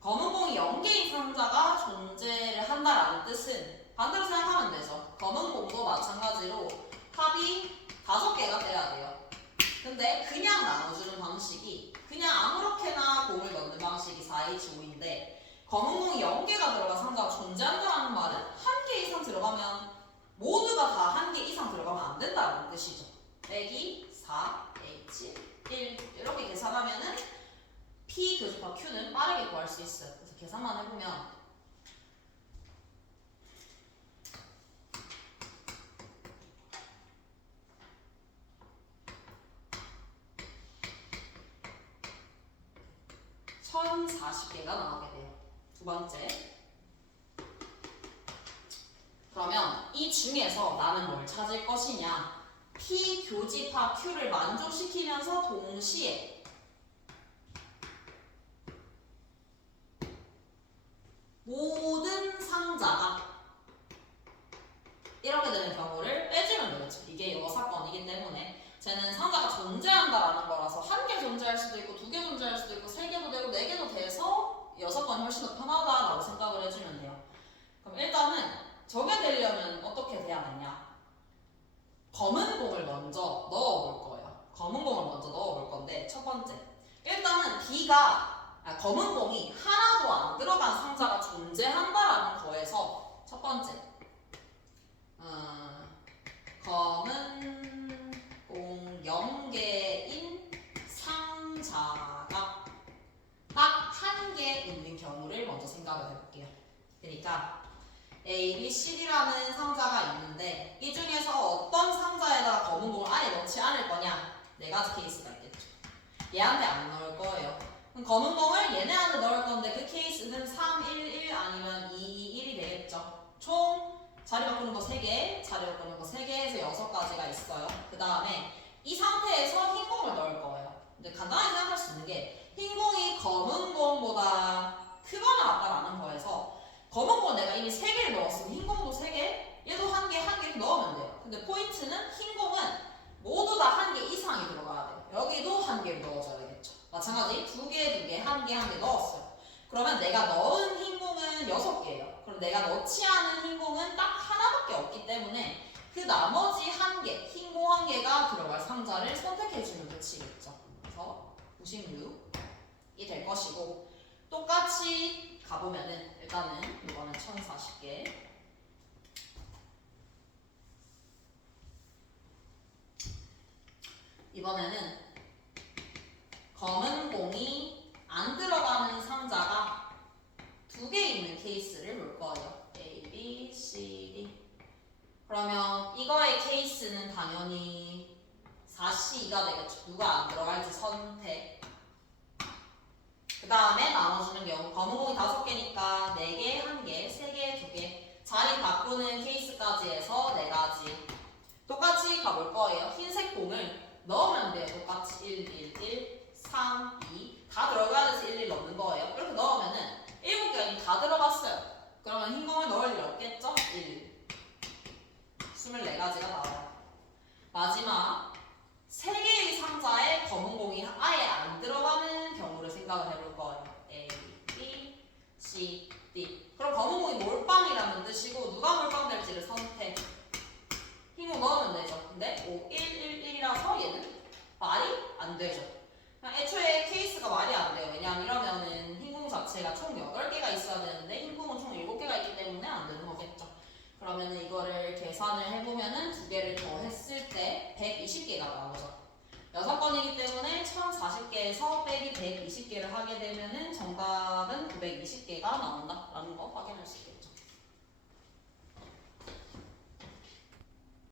검은 공이 0개인 상자가 존재를 한다라는 뜻은 반대로 생각하면 되죠. 검은 공도 마찬가지로 합이 5개가 돼야 돼요. 근데 그냥 나눠주는 방식이 그냥 아무렇게나 공을 넣는 방식이 4H5인데 검은 공이 0개가 들어간 상자가 존재한다는 말은 한 개 이상 들어가면 모두가 다 한 개 이상 들어가면 안 된다는 뜻이죠. 빼기 4H1 이렇게 계산하면은 P 교집합 Q는 빠르게 구할 수 있어요. 그래서 계산만 해보면 (1040개가) 나오게 돼요. 두 번째. 그러면 이 중에서 나는 뭘 찾을 것이냐? P 교집합 Q를 만족시키면서 동시에 모든 상자가 이렇게 되는 경우를 빼주면 되겠죠. 이게 여사건이기 때문에 쟤는 상자가 존재한다라는 거라서 한 개 존재할 수도 있고 2개 존재할 수도 있고 3개도 되고 4개도 돼서 여사건이 훨씬 더 편하다라고 생각을 해주면 돼요. 그럼 일단은 저게 되려면 어떻게 돼야 되냐? 검은 공을 먼저 넣어볼 거예요. 검은 공을 먼저 넣어볼 건데 첫 번째 일단은 검은 공이 하나도 안 들어간 상자가 존재한다라는 거에서 첫 번째 검은 공 0개인 상자가 딱 한 개 있는 경우를 먼저 생각을 해볼게요. 그러니까 A, B, C, D라는 상자가 있는데 이 중에서 어떤 상자에다가 검은 공을 아예 넣지 않을 거냐? 4가지 케이스가 있겠죠. 얘한테 안 넣을 거예요. 그럼 검은 공을 얘네한테 넣을 건데 그 케이스는 3, 1, 1 아니면 2, 2, 1이 되겠죠. 총 자리 바꾸는 거 3개, 자리 바꾸는 거 3개 해서 6가지가 있어요. 그 다음에 이 상태에서 흰 공을 넣을 거예요. 근데 간단하게 생각할 수 있는 게 흰 공이 검은 공보다 크거나 같다라는 거에서 검은 공 내가 이미 3개를 넣었으면 흰 공도 3개, 얘도 1개, 1개를 넣으면 돼요. 근데 포인트는 흰 공은 모두 다 1개 이상이 들어가야 돼요. 여기도 1개를 넣어줘야겠죠. 마찬가지 2개, 2개, 1개, 1개 넣었어요. 그러면 내가 넣은 흰 공은 6개예요. 그럼 내가 넣지 않은 흰 공은 딱 하나밖에 없기 때문에 그 나머지 1개, 흰 공 1개가 들어갈 상자를 선택해주면 끝이겠죠. 그래서 96이 될 것이고 똑같이 가보면은 일단은 이거는 1040개 이번에는 검은 공이 안 들어가는 상자가 2개 있는 케이스를 볼 거예요. A, B, C, D. 그러면 이거의 케이스는 당연히 4C2가 되겠죠. 누가 안 들어갈지 선택. 그 다음에 나눠주는 경우 검은 공이 5개니까 4개, 1개, 3개, 2개 자리 바꾸는 케이스까지 해서 4가지 똑같이 가볼 거예요. 흰색 공을 넣으면 돼요. 똑같이 1, 1, 1, 3, 2 다 들어가야 돼서 1, 1 넣는 거예요. 이렇게 넣으면은 7개가 다 들어갔어요. 그러면 흰 공을 넣을 일 없겠죠? 1 24가지가 나와요. 마지막 3개의 상자에 검은 공이 아예 안 들어가는 경우를 생각을 해볼 거예요. A, B, C, D. 그럼 검은 공이 몰빵이라는 뜻이고 누가 몰빵될지를 선택. 흰 공 넣으면 되죠. 근데 5, 1, 1, 1이라서 얘는 말이 안 되죠. 그냥 애초에 케이스가 말이 안 돼요. 왜냐하면 이러면은 흰 공 자체가 총 8개가 있어야 되는데 흰 공은 총 7개가 있기 때문에 안 되는 거겠죠. 그러면은 이거를 계산을 해보면은 2개를 더 했을 때 120개가 나오죠. 6건이기 때문에 1040개에서 빼기 120개를 하게 되면은 정답은 920개가 나온다.